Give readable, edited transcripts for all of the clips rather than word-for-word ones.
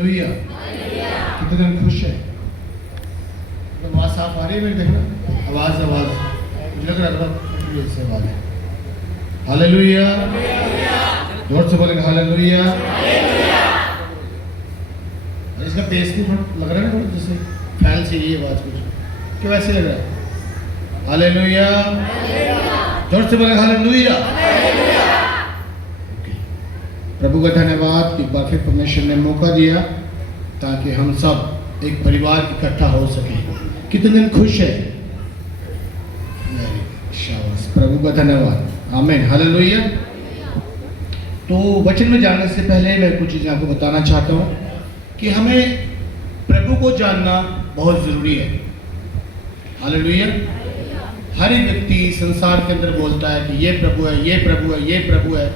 Hallelujah. कितने खुश है। आवाज साफ आ रही है मेरी? देखना आवाज मुझे लग रहा था इससे आवाज है। हालेलुया। जोर से बोलेंगे हालेलुया। इसका बेस भी थोड़ा लग रहा है ना, थोड़ा जैसे फैल से ये आवाज कुछ क्यों ऐसे लग रहा है? हालेलुया। जोर से बोलेंगे हालेलुया। प्रभु का धन्यवाद कि बाकी परमेश्वर ने मौका दिया ताकि हम सब एक परिवार इकट्ठा हो सके। कितने दिन खुश है? शाबाश, प्रभु का धन्यवाद। आमीन, हालेलुया। तो वचन में जाने से पहले मैं कुछ चीज़ें आपको बताना चाहता हूँ कि हमें प्रभु को जानना बहुत ज़रूरी है। हालेलुया। हर एक व्यक्ति संसार के अंदर बोलता है कि ये प्रभु है, ये प्रभु है, ये प्रभु है,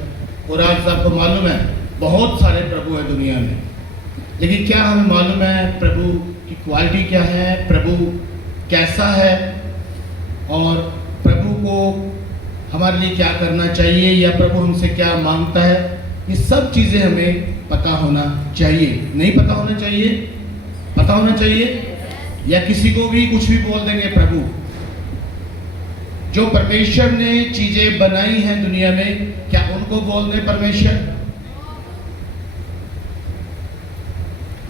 और आज आपको मालूम है बहुत सारे प्रभु हैं दुनिया में, लेकिन क्या हमें मालूम है प्रभु की क्वालिटी क्या है, प्रभु कैसा है, और प्रभु को हमारे लिए क्या करना चाहिए या प्रभु हमसे क्या मांगता है, ये सब चीज़ें हमें पता होना चाहिए। नहीं पता होना चाहिए? पता होना चाहिए। या किसी को भी कुछ भी बोल देंगे प्रभु? जो परमेश्वर ने चीजें बनाई हैं दुनिया में, क्या उनको बोल दे परमेश्वर?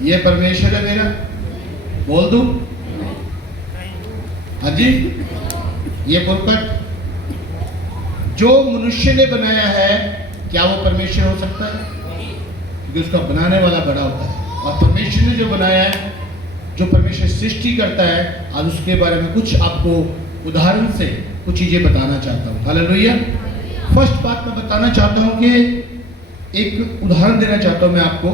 ये परमेश्वर है मेरा, बोल दूं? हाँ जी, ये पुरपट जो मनुष्य ने बनाया है, क्या वो परमेश्वर हो सकता है? क्योंकि उसका बनाने वाला बड़ा होता है, और परमेश्वर ने जो बनाया है, जो परमेश्वर सृष्टि करता है, आज उसके बारे में कुछ आपको उदाहरण से कुछ चीजें बताना चाहता हूँ। हालेलुया। फर्स्ट बात मैं बताना चाहता हूँ कि एक उदाहरण देना चाहता हूँ मैं आपको।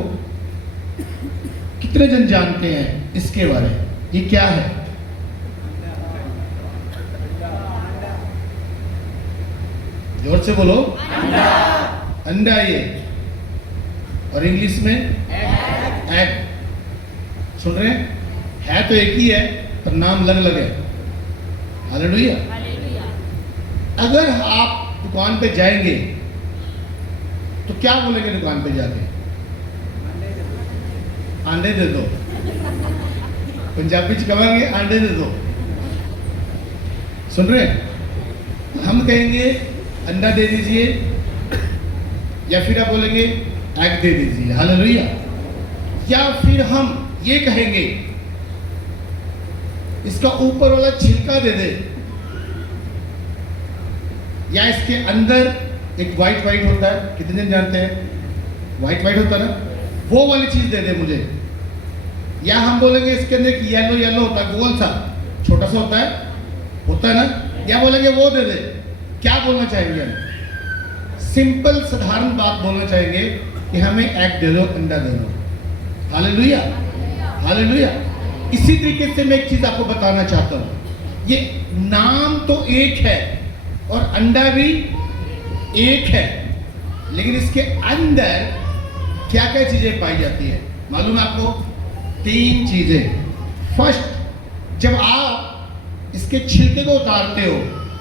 कितने जन जानते हैं इसके बारे में? ये क्या है? जोर से बोलो। अंडा ये, और इंग्लिश में एग। सुन रहे हैं? है तो एक ही है पर नाम अलग अलग है। हालेलुया। अगर आप दुकान पे जाएंगे तो क्या बोलेंगे दुकान पे जाके? अंडे दे दो। पंजाबी च कहेंगे अंडे दे दो। सुन रहे हैं? हम कहेंगे अंडा दे दीजिए, या फिर आप बोलेंगे एग दे दीजिए। हालेलुया। या फिर हम ये कहेंगे इसका ऊपर वाला छिलका दे दे, या इसके अंदर एक व्हाइट होता है। कितने जन जानते हैं व्हाइट होता है ना, वो वाली चीज दे दे मुझे। या हम बोलेंगे इसके अंदर एक येलो होता है, गोल सा छोटा सा होता है ना, या बोलेंगे वो दे दे। क्या बोलना चाहेंगे हम? सिंपल साधारण बात बोलना चाहेंगे कि हमें एग दे दो, अंडा दे दो। हालेलुया। हालेलुया। इसी तरीके से मैं एक चीज आपको बताना चाहता हूं, ये नाम तो एक है और अंडा भी एक है, लेकिन इसके अंदर क्या क्या चीजें पाई जाती है मालूम है आपको? 3 चीजें। फर्स्ट, जब आप इसके छिलके को उतारते हो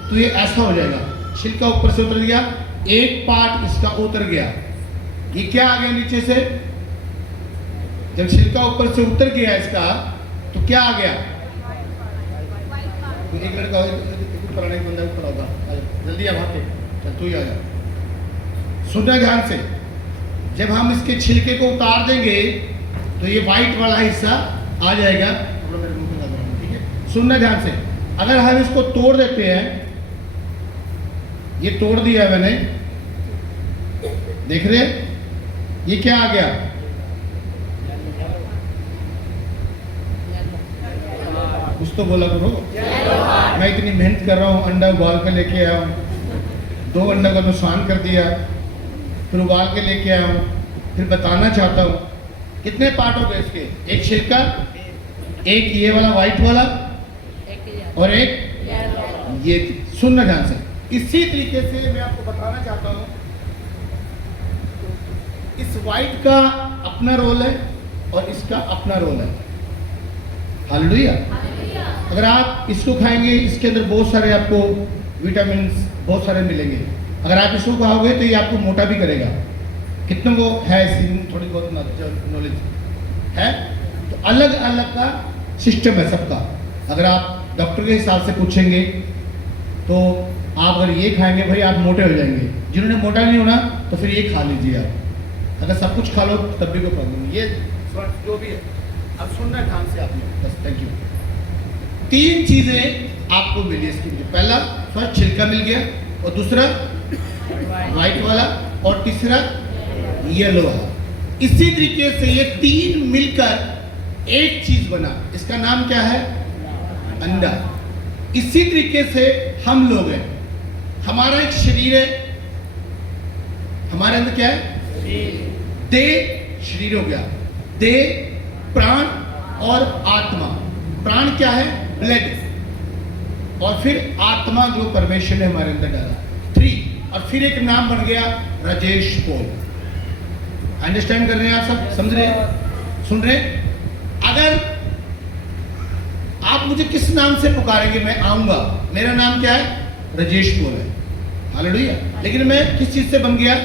तो ये ऐसा हो जाएगा, छिलका ऊपर से उतर गया, एक पार्ट इसका उतर गया। ये क्या आ गया नीचे से? जब छिलका ऊपर से उतर गया इसका, तो क्या आ गया? तो एक लड़का ऊपर आने बंदा ऊपर होगा, जल्दी आ भाग के, चल तू ही आ जा। सुनना ध्यान से, जब हम इसके छिलके को उतार देंगे तो ये व्हाइट वाला हिस्सा आ जाएगा। ठीक है, सुनना ध्यान से। अगर हम इसको तोड़ देते हैं, ये तोड़ दिया है मैंने, देख रहे हैं? ये क्या आ गया? कुछ तो बोला करो। मैं इतनी मेहनत कर रहा हूँ, अंडा उबाल के लेके आया हूँ, 2 अंडा का नुकसान कर दिया, फिर उबाल के लेके आया हूँ, फिर बताना चाहता हूँ कितने पार्ट हो गए इसके? एक छिलका, एक ये वाला व्हाइट वाला, और एक ये। सुनना ध्यान से। इसी तरीके से मैं आपको बताना चाहता हूँ, इस व्हाइट का अपना रोल है और इसका अपना रोल है। हालेलुया। अगर आप इसको खाएंगे, इसके अंदर बहुत सारे आपको विटामिन बहुत सारे मिलेंगे। अगर आप इसको खाओगे तो ये आपको मोटा भी करेगा। कितनों को है इसकी थोड़ी बहुत नॉलेज है। तो अलग अलग का सिस्टम है सबका। अगर आप डॉक्टर के हिसाब से पूछेंगे तो आप अगर ये खाएंगे भाई आप मोटे हो जाएंगे, जिन्होंने मोटा नहीं होना तो फिर ये खा लीजिए आप। अगर सब कुछ खा लो तब भी कोई प्रॉब्लम नहीं। ये जो भी है अब सुनना ध्यान से आपने, बस थैंक यू। 3 चीजें आपको मिली इसके लिए। पहला फर्स्ट छिलका मिल गया, और दूसरा व्हाइट वाला, और तीसरा येलो वाला। इसी तरीके से ये 3 मिलकर एक चीज बना, इसका नाम क्या है? अंडा। इसी तरीके से हम लोग हैं, हमारा एक शरीर है, हमारे अंदर क्या है? देह शरीर हो गया, देह प्राण और आत्मा। प्राण क्या है? ब्लड, और फिर आत्मा जो परमेश्वर ने हमारे अंदर डाला, 3। और फिर एक नाम बन गया राजेश पॉल। अंडरस्टैंड कर रहे हैं आप सब? समझ रहे हैं? सुन रहे हैं? अगर आप मुझे किस नाम से पुकारेंगे मैं आऊंगा। मेरा नाम क्या है? राजेश पॉल है, हालेलुया। लेकिन मैं किस चीज से बन गया?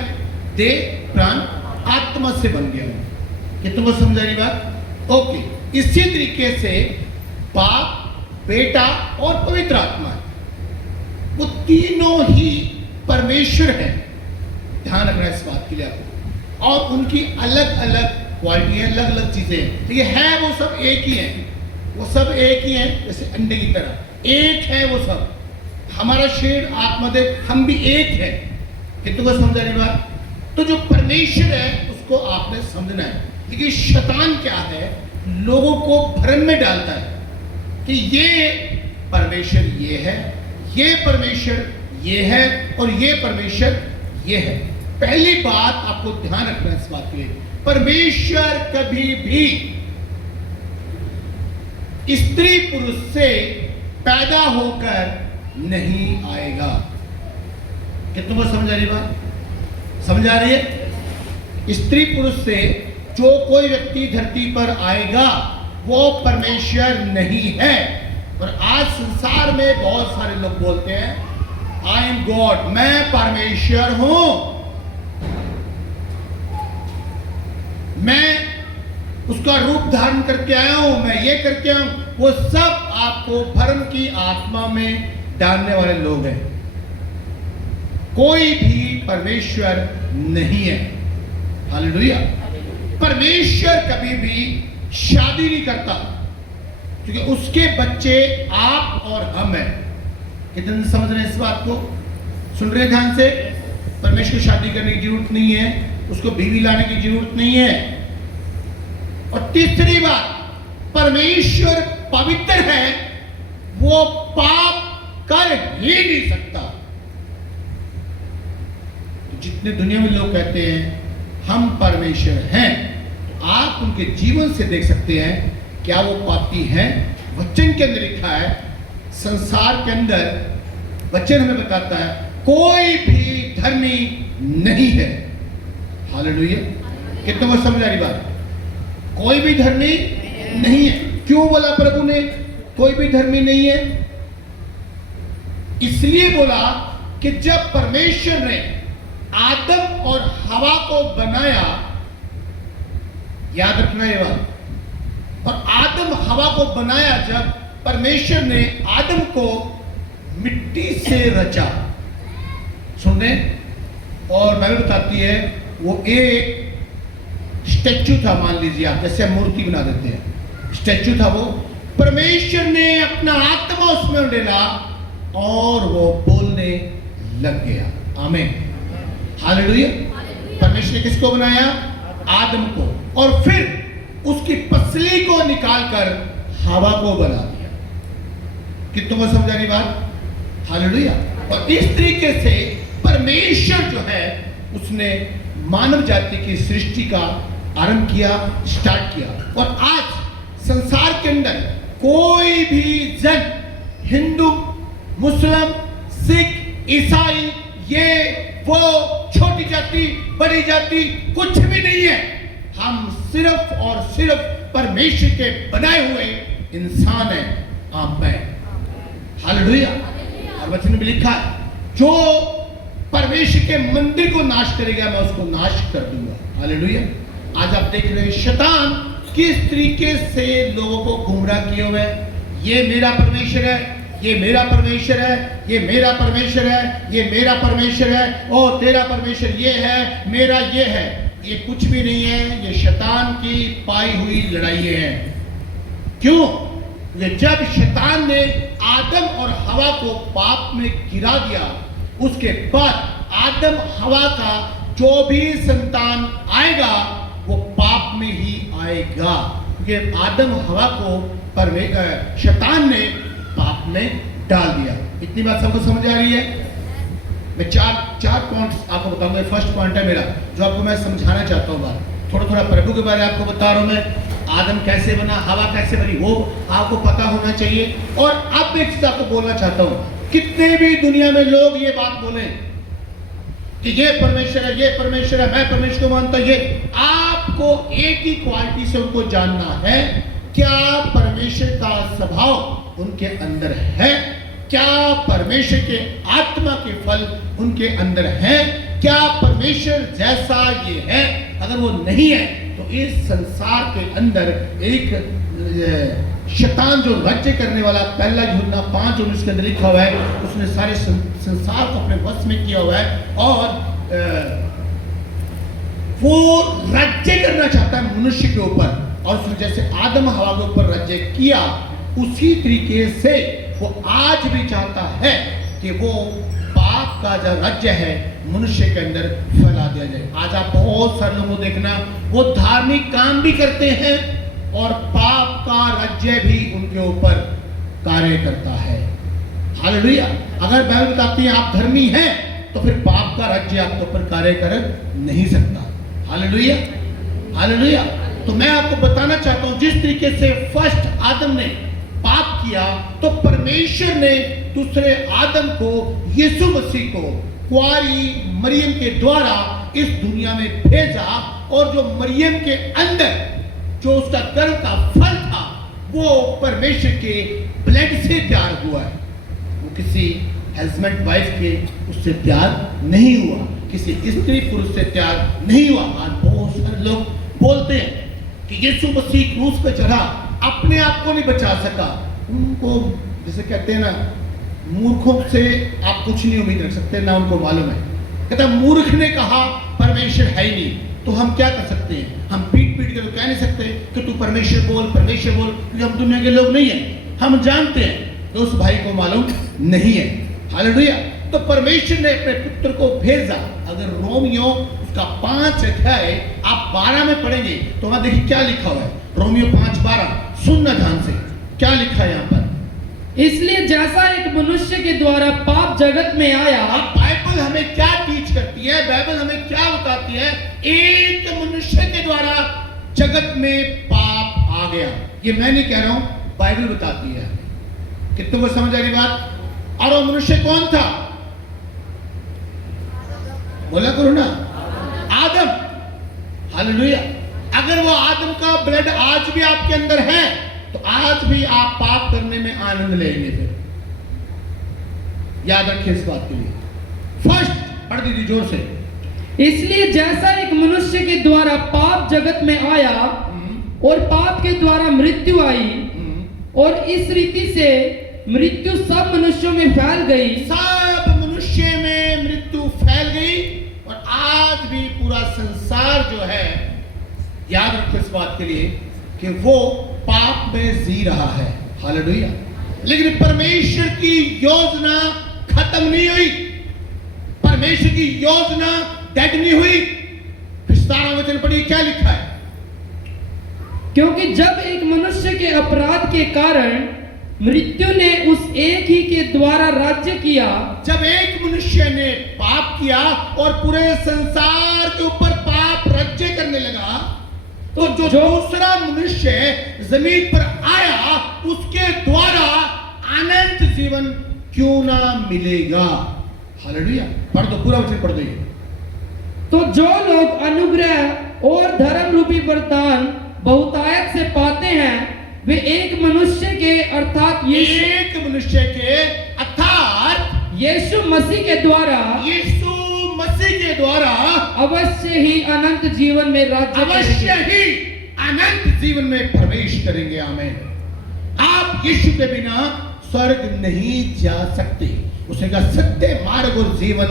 देह प्राण आत्मा से बन गया हूं। कि तुमको समझ रही बात? ओके। इसी तरीके से बाप, बेटा और पवित्र आत्मा है, वो तीनों ही परमेश्वर है। ध्यान रखना इस बात के लिए आपको। और उनकी अलग अलग क्वालिटियां, अलग अलग चीजें हैं। तो ये है वो सब एक ही है, वो सब एक ही है, जैसे अंडे की तरह एक है वो सब। हमारा शरीर आत्मा दे, हम भी एक है। कि तुमको समझ रही बात? तो जो परमेश्वर है उसको आपने समझना है। क्योंकि शैतान क्या है? लोगों को भ्रम में डालता है कि ये परमेश्वर ये है, ये परमेश्वर ये है, और ये परमेश्वर ये है। पहली बात आपको ध्यान रखना है इस बात के लिए, परमेश्वर कभी भी स्त्री पुरुष से पैदा होकर नहीं आएगा। क्या तुमको समझ आ रही बात? समझ आ रही है? स्त्री पुरुष से जो कोई व्यक्ति धरती पर आएगा वो परमेश्वर नहीं है। और आज संसार में बहुत सारे लोग बोलते हैं आई एम गॉड, मैं परमेश्वर हूं, मैं उसका रूप धारण करके आया हूं, मैं ये करके आया हूं। वो सब आपको भ्रम की आत्मा में डालने वाले लोग हैं। कोई भी परमेश्वर नहीं है, हालेलुया। परमेश्वर कभी भी शादी नहीं करता, क्योंकि उसके बच्चे आप और हम हैं। कितने समझ रहे हैं इस बात को? सुन रहे हैं ध्यान से? परमेश्वर को शादी करने की जरूरत नहीं है, उसको बीवी लाने की जरूरत नहीं है। और तीसरी बात, परमेश्वर पवित्र है, वो पाप कर ही नहीं सकता। तो जितने दुनिया में लोग कहते हैं हम परमेश्वर हैं, तो आप उनके जीवन से देख सकते हैं क्या वो पापी हैं। वचन के अंदर लिखा है, संसार के अंदर वचन हमें बताता है कोई भी धर्मी नहीं है। हालेलुया। कितने को समझ आ रही बात? कोई भी धर्मी नहीं है। क्यों बोला प्रभु ने कोई भी धर्मी नहीं है? इसलिए बोला कि जब परमेश्वर ने आदम और हवा को बनाया, याद रखना ये बात, और आदम हवा को बनाया, जब परमेश्वर ने आदम को मिट्टी से रचा, सुनने, और बाइबल बताती है वो एक स्टैचू था, मान लीजिए आप, जैसे हम मूर्ति बना देते हैं, स्टैचू था वो। परमेश्वर ने अपना आत्मा उसमें डाला और वो बोलने लग गया। आमीन, हालेलुया। परमेश्वर ने किसको बनाया? आदम को, और फिर उसकी पसली को निकालकर हवा को बना दिया। कितनों को समझ आ रही बात? हालेलुया। और इस तरीके से परमेश्वर जो है उसने मानव जाति की सृष्टि का आरंभ किया, स्टार्ट किया। और आज संसार के अंदर कोई भी जन, हिंदू, मुस्लिम, सिख, ईसाई, ये वो, छोटी जाति, बड़ी जाति, कुछ भी नहीं है। हम सिर्फ और सिर्फ परमेश्वर के बनाए हुए इंसान हैं। आमीन, हालेलुया। और वचन में लिखा है जो परमेश्वर के मंदिर को नाश करेगा मैं उसको नाश कर दूंगा। हालेलुया। आज आप देख रहे हैं शैतान किस तरीके से लोगों को गुमराह किए हुए है। ये मेरा परमेश्वर है, ये मेरा परमेश्वर है, ये मेरा परमेश्वर है, ये मेरा परमेश्वर है, और तेरा परमेश्वर ये है, मेरा ये है। ये कुछ भी नहीं है, ये शैतान की पाई हुई लड़ाइयां हैं। क्यों? ये जब शैतान ने आदम और हवा को पाप में गिरा दिया, उसके बाद आदम हवा का जो भी संतान आएगा वो पाप में ही आएगा, क्योंकि आदम हवा को शैतान ने पाप में डाल दिया। इतनी बात सबको समझ आ रही है? मैं चार पॉइंट्स आपको बताऊंगा। फर्स्ट पॉइंट है मेरा, जो आपको मैं समझाना चाहता हूँ। बात थोड़ा थोड़ा प्रभु के बारे में आपको बता रहा हूँ मैं। आदम कैसे बना, हवा कैसे बनी, वो आपको पता होना चाहिए। और अब एक चीज आपको बोलना चाहता हूँ, कितने भी दुनिया में लोग ये बात बोले कि ये परमेश्वर है, ये परमेश्वर है, मैं परमेश्वर को मानता, ये आपको एक ही क्वालिटी से उनको जानना है, क्या परमेश्वर का स्वभाव उनके अंदर है, क्या परमेश्वर के आत्मा के फल उनके अंदर है, क्या परमेश्वर जैसा ये है। अगर वो नहीं है तो इस संसार के अंदर एक शैतान जो राज्य करने वाला, पहला यूहन्ना 5:19 के अंदर लिखा हुआ है, उसने सारे संसार को अपने वश में किया हुआ है, और वो राज्य करना चाहता है मनुष्य के ऊपर। और उसने जैसे आदम हवा के ऊपर राज्य किया, उसी तरीके से वो आज भी चाहता है कि वो पाप का जो राज्य है मनुष्य के अंदर फैला दिया जाए। आज आप बहुत सारे लोगों को देखना, वो धार्मिक काम भी करते हैं और पाप का राज्य भी उनके ऊपर कार्य करता है। हालेलुया। अगर बाइबल बताती है आप धर्मी हैं, तो फिर पाप का राज्य आपके ऊपर कार्य कर नहीं सकता। Hallelujah, hallelujah. तो मैं आपको बताना चाहता हूं, जिस तरीके से फर्स्ट आदम ने पाप किया, तो परमेश्वर ने दूसरे आदम को, यीशु मसीह को, कुंवारी मरियम के द्वारा इस दुनिया में भेजा। और जो मरियम के अंदर जो उसका गर्भ का फल था, वो परमेश्वर के ब्लड से तैयार हुआ है। वो किसी हस्बैंड वाइफ के उससे प्यार नहीं हुआ, किसी स्त्री पुरुष से प्यार नहीं हुआ। आज बहुत सारे लोग बोलते हैं कि यीशु मसीह क्रूस पे चढ़ा, अपने आप को नहीं बचा सका। उनको जैसे कहते हैं ना, मूर्खों से आप कुछ नहीं उम्मीद रख सकते, ना उनको मालूम है। कहता मूर्ख ने कहा परमेश्वर है ही नहीं, तो हम क्या कर सकते हैं? हम पीट पीट के तो कह नहीं सकते कि तू परमेश्वर बोल, परमेश्वर बोल, क्योंकि हम दुनिया के लोग नहीं हैं। हम जानते हैं कि उस भाई को मालूम नहीं है। हालेलुया। तो परमेश्वर ने अपने पुत्र को भेजा। अगर रोमियो उसका 5 अध्याय आप 12 में पढ़ेंगे तो वहां देखिए क्या लिखा हुआ है। रोमियो 5:12, सुनना ध्यान से, क्या लिखा है यहाँ पर। इसलिए जैसा एक मनुष्य के द्वारा पाप जगत में आया। अब बाइबल हमें क्या टीच करती है, बाइबल हमें क्या बताती है? एक मनुष्य के द्वारा जगत में पाप आ गया। ये मैं नहीं कह रहा हूं, बाइबल बताती है। कितनों को समझ आ रही बात? और वो मनुष्य कौन था? बोला करो ना, आदम। हालेलुया। अगर वो आदम का ब्लड आज भी आपके अंदर है, तो आज भी आप पाप करने में आनंद लेंगे। फिर याद रखिए इस बात के लिए। फर्स्ट पढ़ दीजिए जोर से। इसलिए जैसा एक मनुष्य के द्वारा पाप जगत में आया और पाप के द्वारा मृत्यु आई, और इस रीति से मृत्यु सब मनुष्यों में फैल गई। सब मनुष्य में मृत्यु फैल गई, और आज भी पूरा संसार जो है, याद रखो इस बात के लिए कि वो पाप में जी रहा है। हालेलुया। लेकिन परमेश्वर की योजना खत्म नहीं हुई, परमेश्वर की योजना डेड नहीं हुई। फिर 17वां वचन पढ़िए क्या लिखा है। क्योंकि जब एक मनुष्य के अपराध के कारण मृत्यु ने उस एक ही के द्वारा राज्य किया। जब एक मनुष्य ने पाप किया और पूरे संसार के ऊपर पाप राज्य करने लगा, तो जो दूसरा मनुष्य जमीन पर आया, उसके द्वारा अनंत जीवन क्यों ना मिलेगा। हालेलुया। पढ़ दो, पूरा वचन पढ़ दो। तो जो लोग अनुग्रह और धर्म रूपी वरदान बहुतायत से पाते हैं, वे एक मनुष्य के अर्थात यीशु मसीह के द्वारा अवश्य ही अनंत जीवन में राज्य अनंत जीवन में प्रवेश करेंगे। आमीन। आप यीशु के बिना स्वर्ग नहीं जा सकते। उसने कहा सत्य मार्ग और जीवन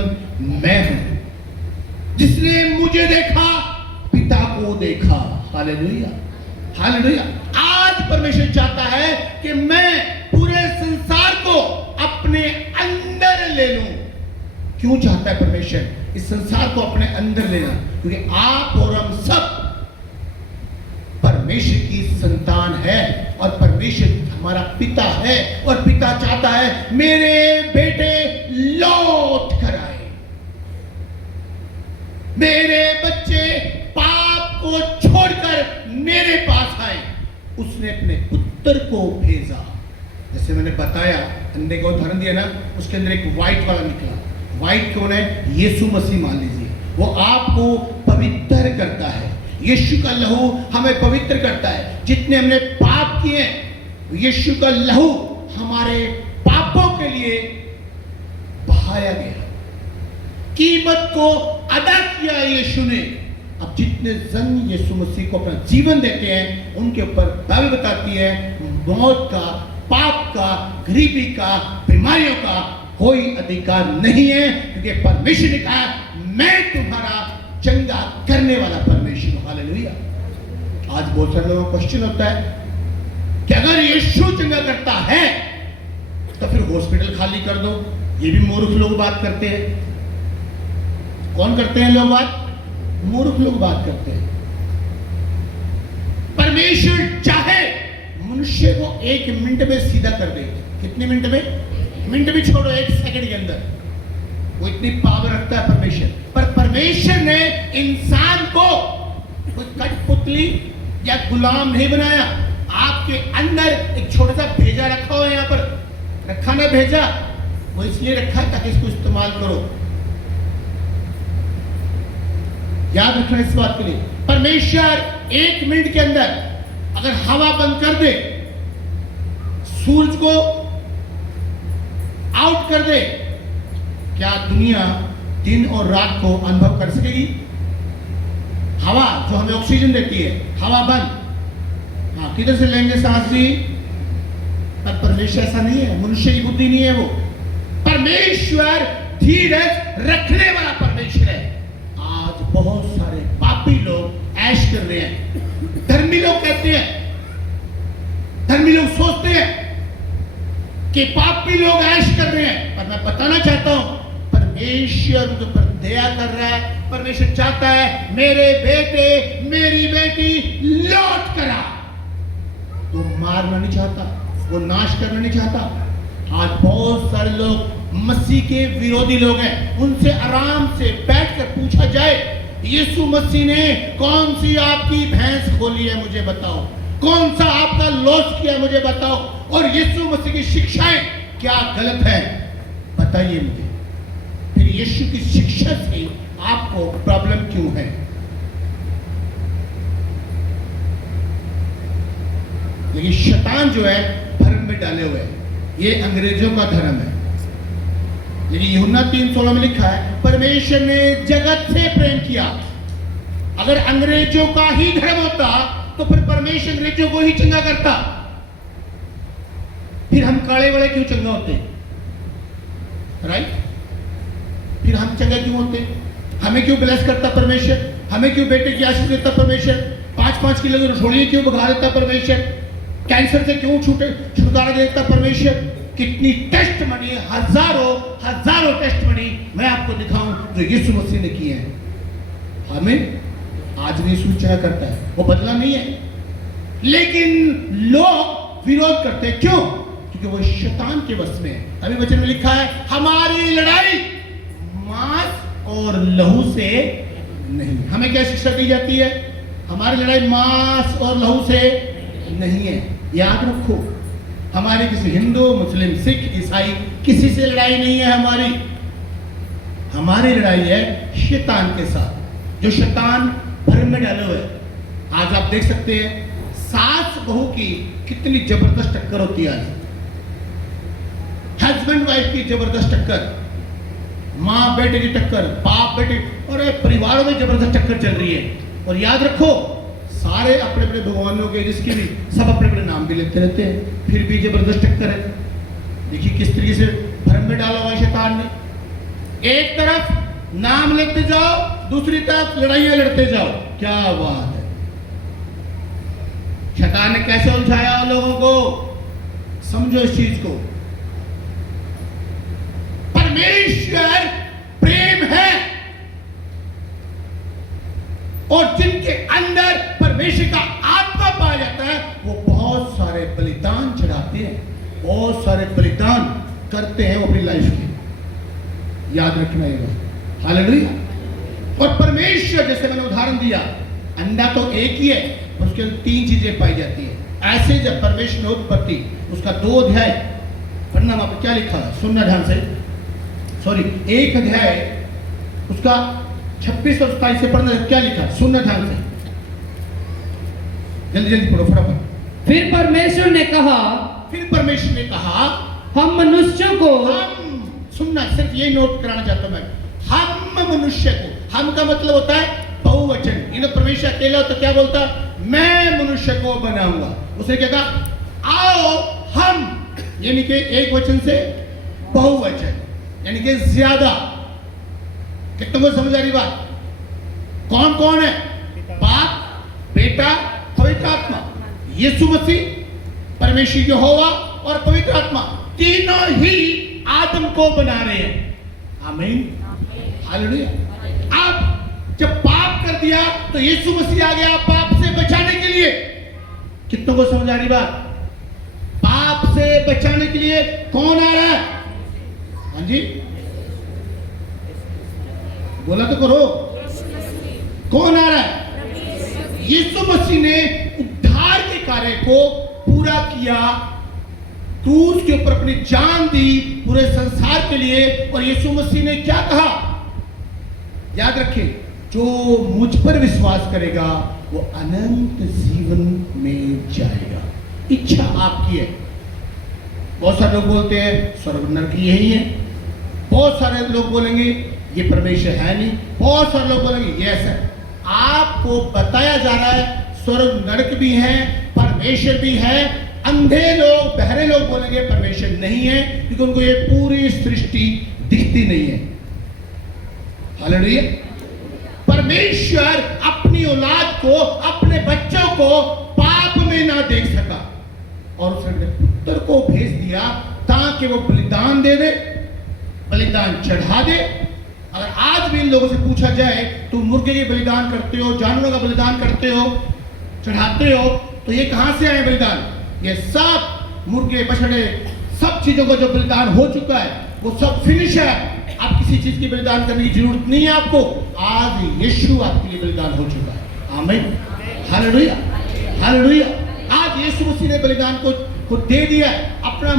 मैं हूं, जिसने मुझे देखा पिता को देखा। Hallelujah, hallelujah. आज परमेश्वर चाहता है कि मैं पूरे संसार को अपने अंदर ले लूं। क्यों चाहता है परमेश्वर इस संसार को अपने अंदर लेना? क्योंकि आप और हम सब परमेश्वर की संतान है और परमेश्वर हमारा पिता है, और पिता चाहता है मेरे बेटे लौट कर आए, मेरे बच्चे पाप को छोड़कर मेरे पास आए। उसने अपने पुत्र को भेजा। जैसे मैंने बताया, अंडे का उदाहरण दिया ना, उसके अंदर एक व्हाइट वाला निकला। व्हाइट कौन है? यीशु मसीह मान लीजिए। वो आपको पवित्र करता है। यीशु का लहू हमें पवित्र करता है। जितने हमने पाप किए, यीशु का लहू हमारे पापों के लिए बहाया गया, कीमत को अदा किया यीशु ने। अब जितने जन यीशु मसीह को अपना जीवन देते हैं, उनके ऊपर बाइबल बताती है मौत का, पाप का, गरीबी का, बीमारियों का कोई अधिकार नहीं है, क्योंकि परमेश्वर ने कहा मैं तुम्हारा चंगा करने वाला परमेश्वर। हालेलुया। आज बहुत सारे लोगों को क्वेश्चन होता है कि अगर यीशु चंगा करता है तो फिर हॉस्पिटल खाली कर दो। ये भी मूर्ख लोग बात करते हैं। कौन करते हैं लोग बात? मूर्ख लोग बात करते हैं। परमेश्वर चाहे मनुष्य को 1 मिनट में सीधा कर दे। कितने मिनट में? मिनट भी छोड़ो, 1 सेकंड के अंदर। वो इतनी पावर रखता है परमेश्वर। पर परमेश्वर ने इंसान को कोई कठपुतली या गुलाम नहीं बनाया। आपके अंदर एक छोटा सा भेजा रखा हुआ है। यहाँ पर रखा ना भेजा, वो इसलिए रखा है ताकि इसको इस्तेमाल करो। याद रखना इस बात के लिए। परमेश्वर 1 मिनट के अंदर अगर हवा बंद कर दे, सूरज को आउट कर दे, क्या दुनिया दिन और रात को अनुभव कर सकेगी? हवा जो हमें ऑक्सीजन देती है, हवा बंद, हाँ किधर से लेंगे सांस भी? पर परमेश्वर ऐसा नहीं है। मनुष्य की बुद्धि नहीं है वो। परमेश्वर धीरज रखने वाला परमेश्वर है। आज बहुत सारे पापी लोग ऐश कर रहे हैं। धर्मी लोग कहते हैं, धर्मी लोग सोचते हैं कि पापी लोग ऐश कर रहे हैं, पर मैं बताना चाहता हूं परमेश्वर उनके ऊपर दया कर रहा है। परमेश्वर चाहता है मेरे बेटे मेरी बेटी लौट कर आ। वो मारना नहीं चाहता, वो नाश करना नहीं चाहता। आज बहुत सारे लोग मसीह के विरोधी लोग हैं। उनसे आराम से बैठकर पूछा जाए यीशु मसीह ने कौन सी आपकी भैंस खोली है मुझे बताओ, कौन सा आपका लॉस किया मुझे बताओ, और यीशु मसीह की शिक्षाएं क्या गलत है बताइए मुझे। फिर यीशु की शिक्षा से आपको प्रॉब्लम क्यों है? लेकिन शैतान जो है धर्म में डाले हुए हैं। ये अंग्रेजों का धर्म है। लेकिन यूहन्ना 3:16 में लिखा है परमेश्वर ने जगत से प्रेम किया। अगर अंग्रेजों का ही धर्म होता तो फिर परमेश्वर अंग्रेजों को ही चंगा करता। फिर हम काले वाले क्यों चंगा होते? राइट? फिर हम चंगा क्यों होते? हमें क्यों ब्लेस करता परमेश्वर? हमें क्यों बेटे की आशीष देता परमेश्वर? 5-5 किलो की रसोई क्यों भगा देता परमेश्वर? कैंसर से क्यों छुटकारा देता परमेश्वर? कितनी टेस्ट मनी, हजारों टेस्ट मनी मैं आपको दिखाऊं जो यीशु मसीह ने किए हैं। हमें आज भी सूचना करता है, वो बदला नहीं है। लेकिन लोग विरोध करते हैं। क्यों? क्योंकि वो शैतान के वश में है। अभी वचन में लिखा है हमारी लड़ाई मांस और लहू से नहीं। हमें क्या शिक्षा दी जाती है? हमारी लड़ाई मांस और लहू से नहीं है। याद रखो, हमारी किसी हिंदू, मुस्लिम, सिख, ईसाई किसी से लड़ाई नहीं है। हमारी लड़ाई है शैतान के साथ, जो शैतान भरम में डाले हुए। आज आप देख सकते हैं सास बहू की कितनी जबरदस्त टक्कर होती है। आज हस्बैंड वाइफ की जबरदस्त टक्कर, माँ बेटे की टक्कर, बाप बेटे, और परिवारों में जबरदस्त टक्कर चल रही है। और याद रखो सारे अपने अपने भगवानों के जिसके भी सब अपने अपने नाम भी लेते रहते हैं, फिर भी जबरदस्त टक्कर है। देखिए किस तरीके से भ्रम में डाला हुआ है शैतान ने। एक तरफ नाम लेते जाओ, दूसरी तरफ लड़ाइयां लड़ते जाओ। क्या बात है, शैतान ने कैसे उलझाया लोगों को, समझो इस चीज को। परमेश्वर प्रेम है और जिनके अंदर परमेश्वर का आत्मा पाया जाता है वो बहुत सारे बलिदान चढ़ाते हैं, बहुत सारे बलिदान करते हैं वो अपनी लाइफ के। याद रखना ये बात, हालेलुया। और परमेश्वर, जैसे मैंने उदाहरण दिया, अंडा तो एक ही है, उसके अंदर 3 चीजें पाई जाती है। ऐसे जब परमेश्वर ने उत्पत्ति उसका 2 अध्याय पढ़ना, वहां पर क्या लिखा है सुनना ध्यान से, सॉरी 1 अध्याय उसका 26 और 27 से पढ़ना, क्या लिखा सुनना ध्यान से, जल्दी जल्दी पढ़ो फटाफट। फिर परमेश्वर ने कहा, हम मनुष्यों को, हम, सुनना सिर्फ ये नोट कराना चाहता हूं मैं, हम मनुष्य को, हम का मतलब होता है बहुवचन। ये परमेश्वर अकेला हो तो क्या बोलता, मैं मनुष्य को बनाऊंगा। उसने क्या कहा, आओ हम, यानी कि एक वचन से बहुवचन, यानी कि ज्यादा। कितनों को समझ आ रही बात? कौन कौन है? बाप, बेटा, पवित्र आत्मा। यीशु मसीह, परमेश्वर यहोवा और पवित्र आत्मा, तीनों ही आदम को बना रहे हैं। आमीन, हालेलुया। अब जब पाप कर दिया तो यीशु मसीह आ गया पाप से बचाने के लिए। कितनों को समझ आ रही बात? पाप से बचाने के लिए कौन आ रहा है? हाँ जी, बोला तो करो, कौन आ रहा है? यीशु मसीह ने उद्धार के कार्य को पूरा किया, क्रूस के ऊपर अपनी जान दी पूरे संसार के लिए। और यीशु मसीह ने क्या कहा, याद रखें, जो मुझ पर विश्वास करेगा वो अनंत जीवन में जाएगा। इच्छा आपकी है। बहुत सारे लोग बोलते हैं स्वर्ग नरक यही है, बहुत सारे लोग बोलेंगे ये परमेश्वर है नहीं, बहुत सारे लोग बोलेंगे ये ऐसा है। आपको बताया जा रहा है स्वर्ग नरक भी है, परमेश्वर भी है। अंधे लोग, बहरे लोग बोलेंगे परमेश्वर नहीं है, क्योंकि उनको ये पूरी सृष्टि दिखती नहीं है। हालेलुया। परमेश्वर अपनी औलाद को, अपने बच्चों को पाप में ना देख सका और उसने पुत्र को भेज दिया ताकि वो बलिदान दे दे, बलिदान चढ़ा दे। अगर आज भी इन लोगों से पूछा जाए तुम मुर्गे के बलिदान करते हो, जानवरों का बलिदान करते हो, चढ़ाते हो, तो ये कहां से आए बलिदान? ये सब मुर्गे, बछड़े, सब चीजों का जो बलिदान हो चुका है वो सब फिनिश है। अब किसी चीज की बलिदान करने की जरूरत नहीं है आपको। आज यीशु आपके लिए बलिदान हो चुका है। आमीन, हालेलुया, हालेलुया। आज यीशु मसीह ने बलिदान को दे दिया है। अपना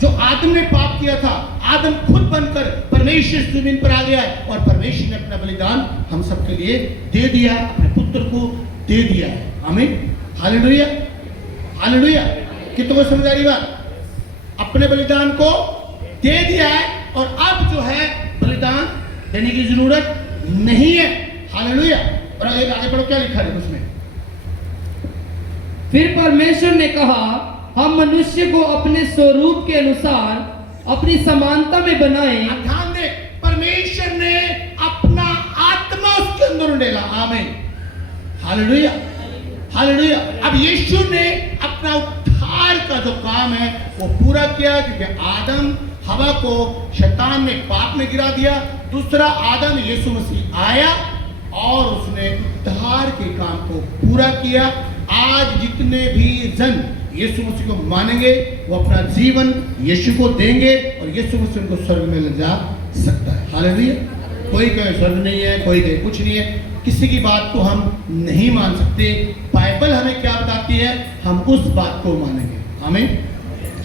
जो आदम ने पाप किया था, आदम खुद बनकर परमेश्वर जमीन पर आ गया है और परमेश्वर ने अपना बलिदान हम सबके लिए दे दिया, अपने पुत्र को दे दिया है। आमीन, हालेलुया, हालेलुया। कितनों को समझ आ रही बात? अपने बलिदान को दे दिया है और अब जो है बलिदान देने की जरूरत नहीं है। हालेलुया। और आगे पढ़ो, क्या लिखा है उसमें? फिर परमेश्वर ने कहा, हम मनुष्य को अपने स्वरूप के अनुसार अपनी समानता में बनाएं। ध्यान दे, परमेश्वर ने अपना आत्मा उसके अंदर डाला। आमीन, हालेलुया, हालेलुया। अब यीशु ने अपना उद्धार का जो काम है वो पूरा किया, क्योंकि आदम हवा को शैतान ने पाप में गिरा दिया। दूसरा आदम यीशु मसीह आया और उसने उद्धार के काम को पूरा किया। आज जितने भी जन यीशु मसीह को मानेंगे वो अपना जीवन यीशु को देंगे और यीशु मसीह उनको स्वर्ग में ले जा सकता है। हालेलुया। कोई कहे स्वर्ग नहीं है, कोई कहे कुछ नहीं है, किसी की बात को हम नहीं मान सकते। बाइबल हमें क्या बताती है, हम उस बात को मानेंगे। आमीन,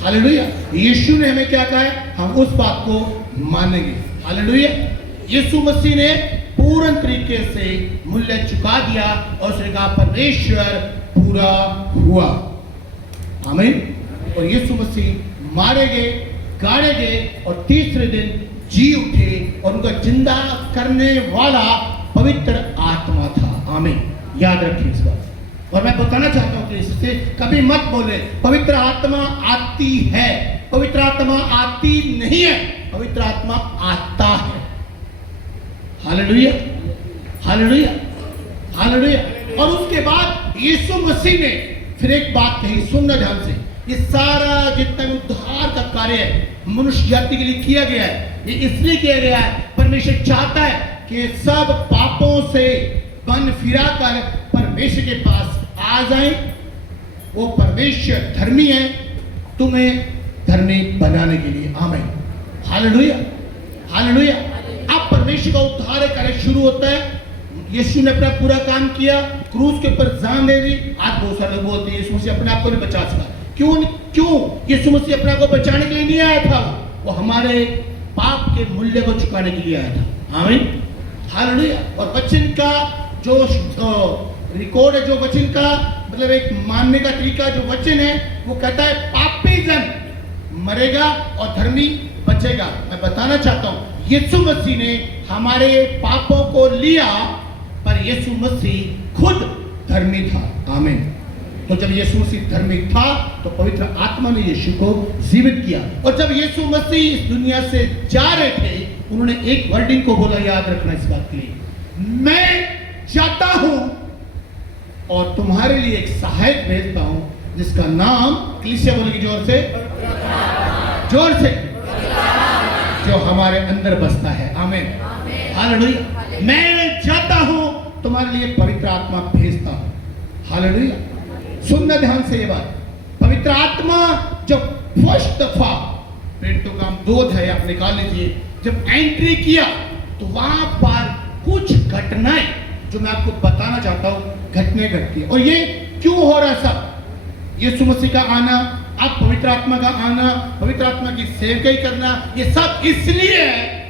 हालेलुया। यीशु ने हमें क्या कहा है, हम उस बात को मानेंगे। हालेलुया। यीशु मसीह ने पूर्ण तरीके से मूल्य चुका दिया और उसने कहा परमेश्वर पूरा हुआ। आमीन। और यीशु मसीह मारे गए, गाड़े गए और तीसरे दिन जी उठे और उनका जिंदा करने वाला पवित्र आत्मा था। आमीन। याद रखिए इस बात। और मैं बताना चाहता हूं कि इससे कभी मत बोले पवित्र आत्मा आती है, पवित्र आत्मा आती नहीं है, पवित्र आत्मा आता है। Hallelujah, hallelujah, hallelujah. और उसके बाद यीशु मसीह ने फिर एक बात कही, सुनना ध्यान से। ये सारा जितना भी उद्धार का कार्य है मनुष्य जाति के लिए किया गया है, ये इसलिए किया गया है, परमेश्वर चाहता है कि सब पापों से बन फिरा कर परमेश्वर के पास आ जाए। वो परमेश्वर धर्मी है तुम्हें धर्मी बनाने के लिए। आमीन, हालेलुया, हालेलुया। अब परमेश्वर का उद्धार कार्य शुरू होता है। यीशु ने अपना पूरा काम किया, क्रूस के ऊपर जान दे दी। आज बहुत सारे लोग बोलते हैं यीशु मसीह अपने आप को नहीं बचा सका। क्यों यीशु मसीह अपने आप को बचाने के लिए नहीं आया था, वो हमारे पाप के मूल्य को चुकाने के लिए आया था। आमीन, हालेलुया। और वचन का जो रिकॉर्ड है, जो वचन का मतलब एक मानने का तरीका, जो वचन है वो कहता है पापी जन मरेगा और धर्मी बचेगा। मैं बताना चाहता हूं यीशु मसीह ने हमारे पापों को लिया, पर यीशु मसीह खुद धर्मी था। आमीन। तो जब यीशु मसीह धर्मी था तो पवित्र आत्मा ने यीशु को जीवित किया। और जब यीशु मसीह इस दुनिया से जा रहे थे, उन्होंने एक वर्डिंग को बोला, याद रखना इस बात के लिए, मैं जाता हूं और तुम्हारे लिए एक सहायक भेजता हूं जिसका नाम, कलीसिया बोलेगी जोर से, जोर से, जो हमारे अंदर बसता है। आमीन, हालेलुया। मैं जाता हूं तुम्हारे लिए पवित्र आत्मा भेजता हूं। हालेलुया। सुनना ध्यान से ये बात, पवित्र आत्मा जब फर्स्ट दफा, पेंटो का हम 2 अध्याय आप निकाल लीजिए, जब एंट्री किया तो वहां पर कुछ घटनाएं जो मैं आपको बताना चाहता हूं, घटने घटती है। और ये क्यों हो रहा सब? यीशु मसीह का आना, अब पवित्र आत्मा का आना, पवित्र आत्मा की सेवकाई करना, ये सब इसलिए है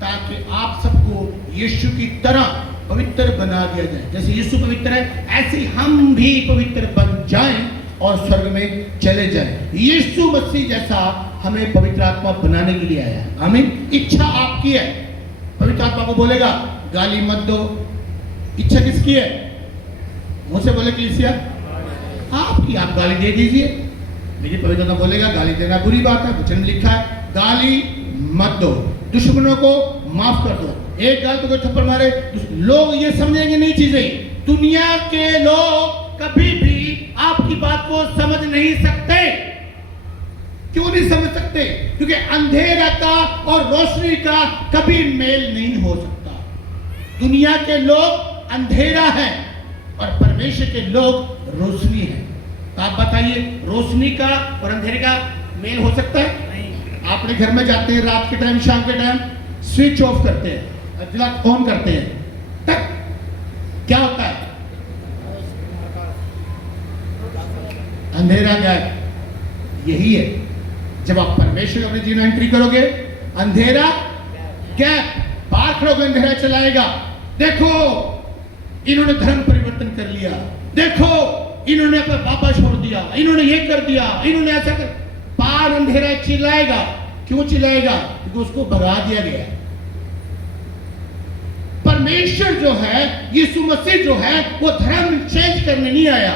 ताकि आप सबको यीशु की तरह पवित्र बना दिया जाए। जैसे यीशु पवित्र है, ऐसे हम भी पवित्र बन जाएं और स्वर्ग में चले जाएं। यीशु मसीह जैसा हमें पवित्र आत्मा बनाने के लिए आया है। आमीन। इच्छा आपकी है। पवित्र आत्मा को बोलेगा गाली मत दो, इच्छा किसकी है? मुझसे बोले कलीसिया आपकी, आप गाली दे दीजिए। लेकिन पवित्र आत्मा बोलेगा गाली देना बुरी बात है, वचन में लिखा है गाली मत दो, दुश्मनों को माफ कर दो। एक गाल तो कोई थप्पड़ मारे, लोग ये समझेंगे नहीं चीजें। दुनिया के लोग कभी भी आपकी बात को समझ नहीं सकते। क्यों नहीं समझ सकते? क्योंकि अंधेरा का और रोशनी का कभी मेल नहीं हो सकता। दुनिया के लोग अंधेरा है और परमेश्वर के लोग रोशनी है। तो आप बताइए, रोशनी का और अंधेरे का मेल हो सकता है? नहीं। आपने घर में जाते हैं रात के टाइम, शाम के टाइम, स्विच ऑफ करते हैं, ऑन करते हैं, तक क्या होता है? अंधेरा गैप। यही है, जब आप परमेश्वर अपने जीवन में एंट्री करोगे, अंधेरा गैप, बाहर खड़ोगे अंधेरा चलाएगा। देखो इन्होंने धर्म परिवर्तन कर लिया, देखो इन्होंने अपना पापा छोड़ दिया, इन्होंने ये कर दिया, इन्होंने ऐसा कर, बाहर अंधेरा चिल्लाएगा। क्यों चिल्लाएगा? क्योंकि उसको भगा दिया गया। परमेश्वर जो है, यीशु मसीह जो है, वो धर्म चेंज करने नहीं आया,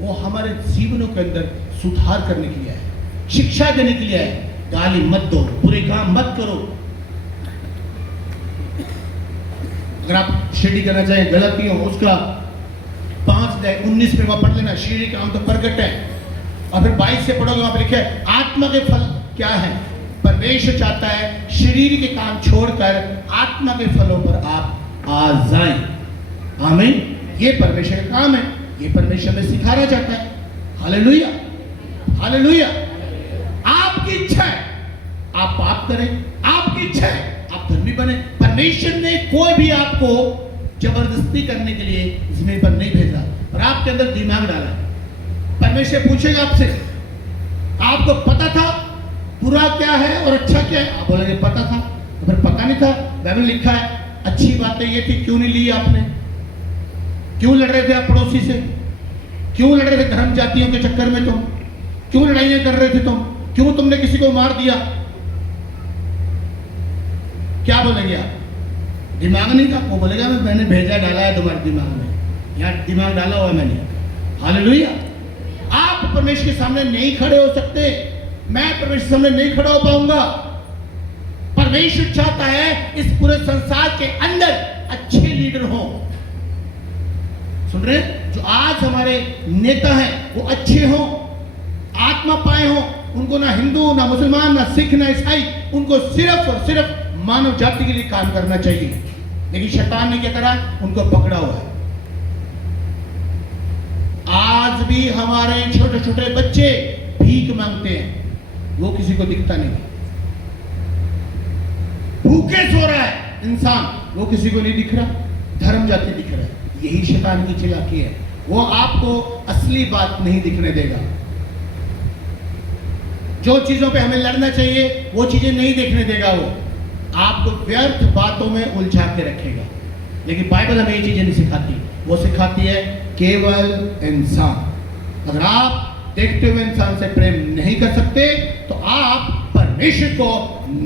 वो हमारे जीवनों के अंदर सुधार करने के लिए आया, शिक्षा देने के लिए आया। गाली मत दो, बुरे काम मत करो। अगर आप स्टडी करना चाहें गलतियों, उसका 5:19 में वहां पढ़ लेना, शरीर काम तो प्रगट है। और फिर 22 से पढ़ोगे, वहां पर लिखा है आत्मा के फल क्या है। परमेश्वर चाहता है शरीर के काम छोड़कर आत्मा के फलों पर आप आ जाएं। आमीन। ये परमेश्वर का काम है, ये परमेश्वर में सिखाना चाहता है। Hallelujah, hallelujah. आपकी इच्छा है आप पाप करें, आपकी इच्छा है आप धर्मी बने। परमेश्वर ने कोई भी आपको जबरदस्ती करने के लिए जमीन पर नहीं भेजा और आपके अंदर दिमाग डाला है। परमेश्वर पूछेगा आपसे, आपको पता था बुरा क्या है और अच्छा क्या है? आप बोलेंगे पता था। तो फिर पता नहीं था? बाइबल लिखा है अच्छी बातें ये थी, क्यों नहीं ली आपने? क्यों लड़ रहे थे आप पड़ोसी से? क्यों लड़ रहे थे धर्म जातियों के चक्कर में? तुम क्यों लड़ाइयां कर रहे थे? क्यों तुमने किसी को मार दिया? क्या बोलेंगे आप? दिमाग नहीं था? वो बोलेगा मैंने भेजा डाला है तुम्हारे दिमाग में। यहाँ दिमाग डाला हुआ है मैंने। हालेलुया। आप परमेश्वर के सामने नहीं खड़े हो सकते, मैं परमेश्वर के सामने नहीं खड़ा हो पाऊंगा। परमेश्वर चाहता है इस पूरे संसार के अंदर अच्छे लीडर हो। सुन रहे हैं? जो आज हमारे नेता हैं वो अच्छे हो, आत्मा पाए हो। उनको ना हिंदू, ना मुसलमान, ना सिख, ना ईसाई, उनको सिर्फ और सिर्फ मानव जाति के लिए काम करना चाहिए। लेकिन शैतान ने क्या करा? उनको पकड़ा हुआ है। आज भी हमारे छोटे छोटे बच्चे भीख मांगते हैं, वो किसी को दिखता नहीं। भूखे सो रहा है इंसान, वो किसी को नहीं दिख रहा। धर्म जाति दिख रहा है। यही शैतान की चालाकी है। वो आपको असली बात नहीं दिखने देगा। जो चीजों पे हमें लड़ना चाहिए वो चीजें नहीं देखने देगा। वो आपको व्यर्थ बातों में उलझा के रखेगा। लेकिन बाइबल हमें ये चीजें नहीं सिखाती। वो सिखाती है केवल इंसान। अगर आप देखते हुए इंसान से प्रेम नहीं कर सकते तो आप परमेश्वर को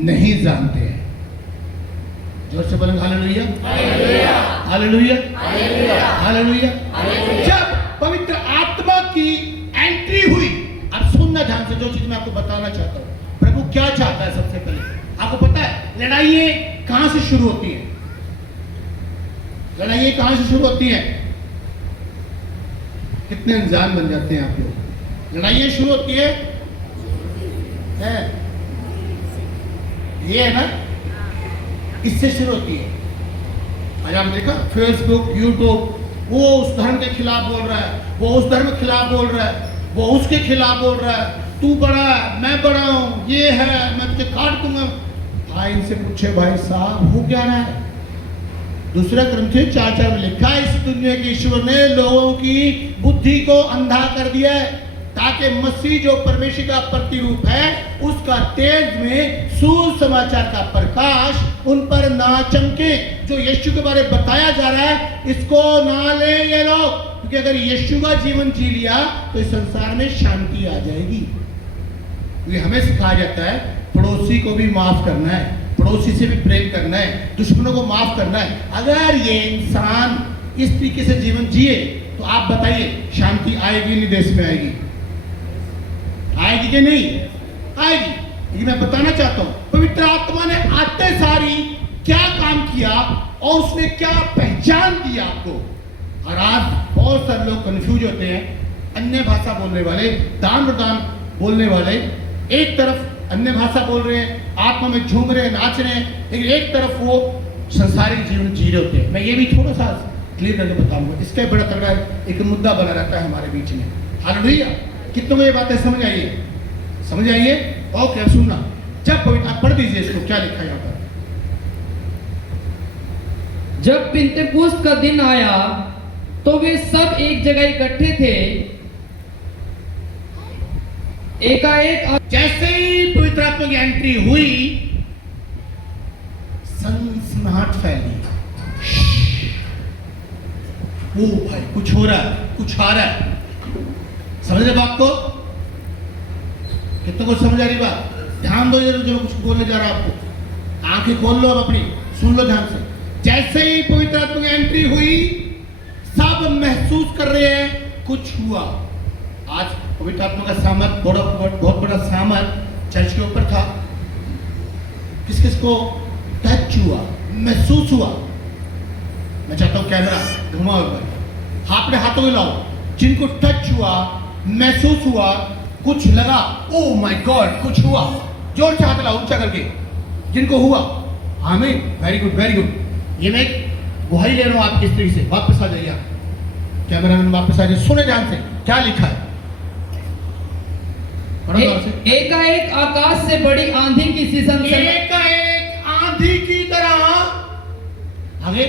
नहीं जानते हैं। जोर से बोलेंगे हालेलुया, हालेलुया, हालेलुया। जब पवित्र आत्मा की एंट्री हुई, अब सुनना ध्यान से जो चीज मैं आपको बताना चाहता हूं। प्रभु क्या चाहता है? सबसे पहले आपको पता है लड़ाइयां कहां से शुरू होती है? लड़ाइयां कहां से शुरू होती है? कितने अनजान बन जाते हैं आप लोग। लड़ाइयां शुरू होती है ये है ना, इससे शुरू होती है। आज आप देखा फेसबुक, यूट्यूब, वो उस धर्म के खिलाफ बोल रहा है, वो उस धर्म के खिलाफ बोल रहा है, वो उसके खिलाफ बोल रहा है। तू बड़ा है, मैं बड़ा हूं, ये है, मैं तुझे काट दूंगा। भाई इनसे पूछे, भाई साहब हो क्या रहा है? दूसरा ग्रंथ 4:4 में लिखा है, इस दुनिया के ईश्वर ने लोगों की बुद्धि को अंधा कर दिया है ताकि मसीह जो परमेश्वर का प्रतिरूप है उसका तेज में सुसमाचार का प्रकाश उन पर ना चमके। जो यीशु के बारे में बताया जा रहा है इसको ना ले ये लोग, क्योंकि अगर यीशु का जीवन जी लिया तो इस संसार में शांति आ जाएगी। ये हमें सिखाया जाता है पड़ोसी को भी माफ करना है, पड़ोसी से भी प्रेम करना है, दुश्मनों को माफ करना है। अगर ये इंसान इस तरीके से जीवन जिए तो आप बताइए शांति आएगी नहीं? देश में आएगी? आएगी कि नहीं आएगी? लेकिन मैं बताना चाहता हूं पवित्र आत्मा ने आते सारी क्या काम किया और उसने क्या पहचान दी आपको। और आज बहुत सारे लोग कंफ्यूज होते हैं। अन्य भाषा बोलने वाले, दान प्रदान बोलने वाले एक तरफ अन्य भाषा बोल रहे हैं, आत्मा में झूम रहे हैं, नाच रहे हैं, लेकिन एक तरफ वो संसारिक जीवन जी रहे होते हैं। मैं ये भी थोड़ा सा क्लियर करके बताऊंगा। इसका बड़ा तगड़ा एक मुद्दा बना रहता है हमारे बीच में। हालेलुया। कितनों को ये बातें समझ आई है? समझ आई है? ओके, अब सुनना। जब पवित्र, आप पढ़ दीजिए इसको, क्या लिखा है यहाँ पर। जब पिंतेकुस्त का दिन आया तो वे सब एक जगह इकट्ठे थे। एकाएक जैसे ही पवित्र आत्मा की एंट्री हुई सनसनाहट फैली। ओ भाई कुछ हो रहा है, कुछ आ रहा है। समझ रहे बात को? कितना कुछ समझ आ रही बात? ध्यान दो जरा, जो कुछ बोलने जा रहा है आपको। आंखें खोल लो अब अपनी, सुन लो ध्यान से। जैसे ही पवित्र आत्मा की एंट्री हुई सब महसूस कर रहे हैं कुछ हुआ। आज पवित्र आत्मा का सामर्थ, बहुत बड़ा सामर्थ चर्च के ऊपर था। किस किस को टच हुआ, महसूस हुआ? मैं चाहता हूं कैमरा घुमाओ एक बार, अपने हाथों में लाओ। जिनको टच हुआ, महसूस हुआ, कुछ लगा, ओ माय गॉड कुछ हुआ, जोर से हाथ लाओ ऊंचा करके। जिनको हुआ, आमीन, वेरी गुड वेरी गुड। ये मैं गुहाई ले रहा हूं आपकी स्त्री से। वापस आ जाइए, कैमरामैन वापस आ जाइए, सुने ध्यान से क्या लिखा है। एकाएक आकाश से बड़ी आंधी की सी एकाएक आंधी की तरह आगे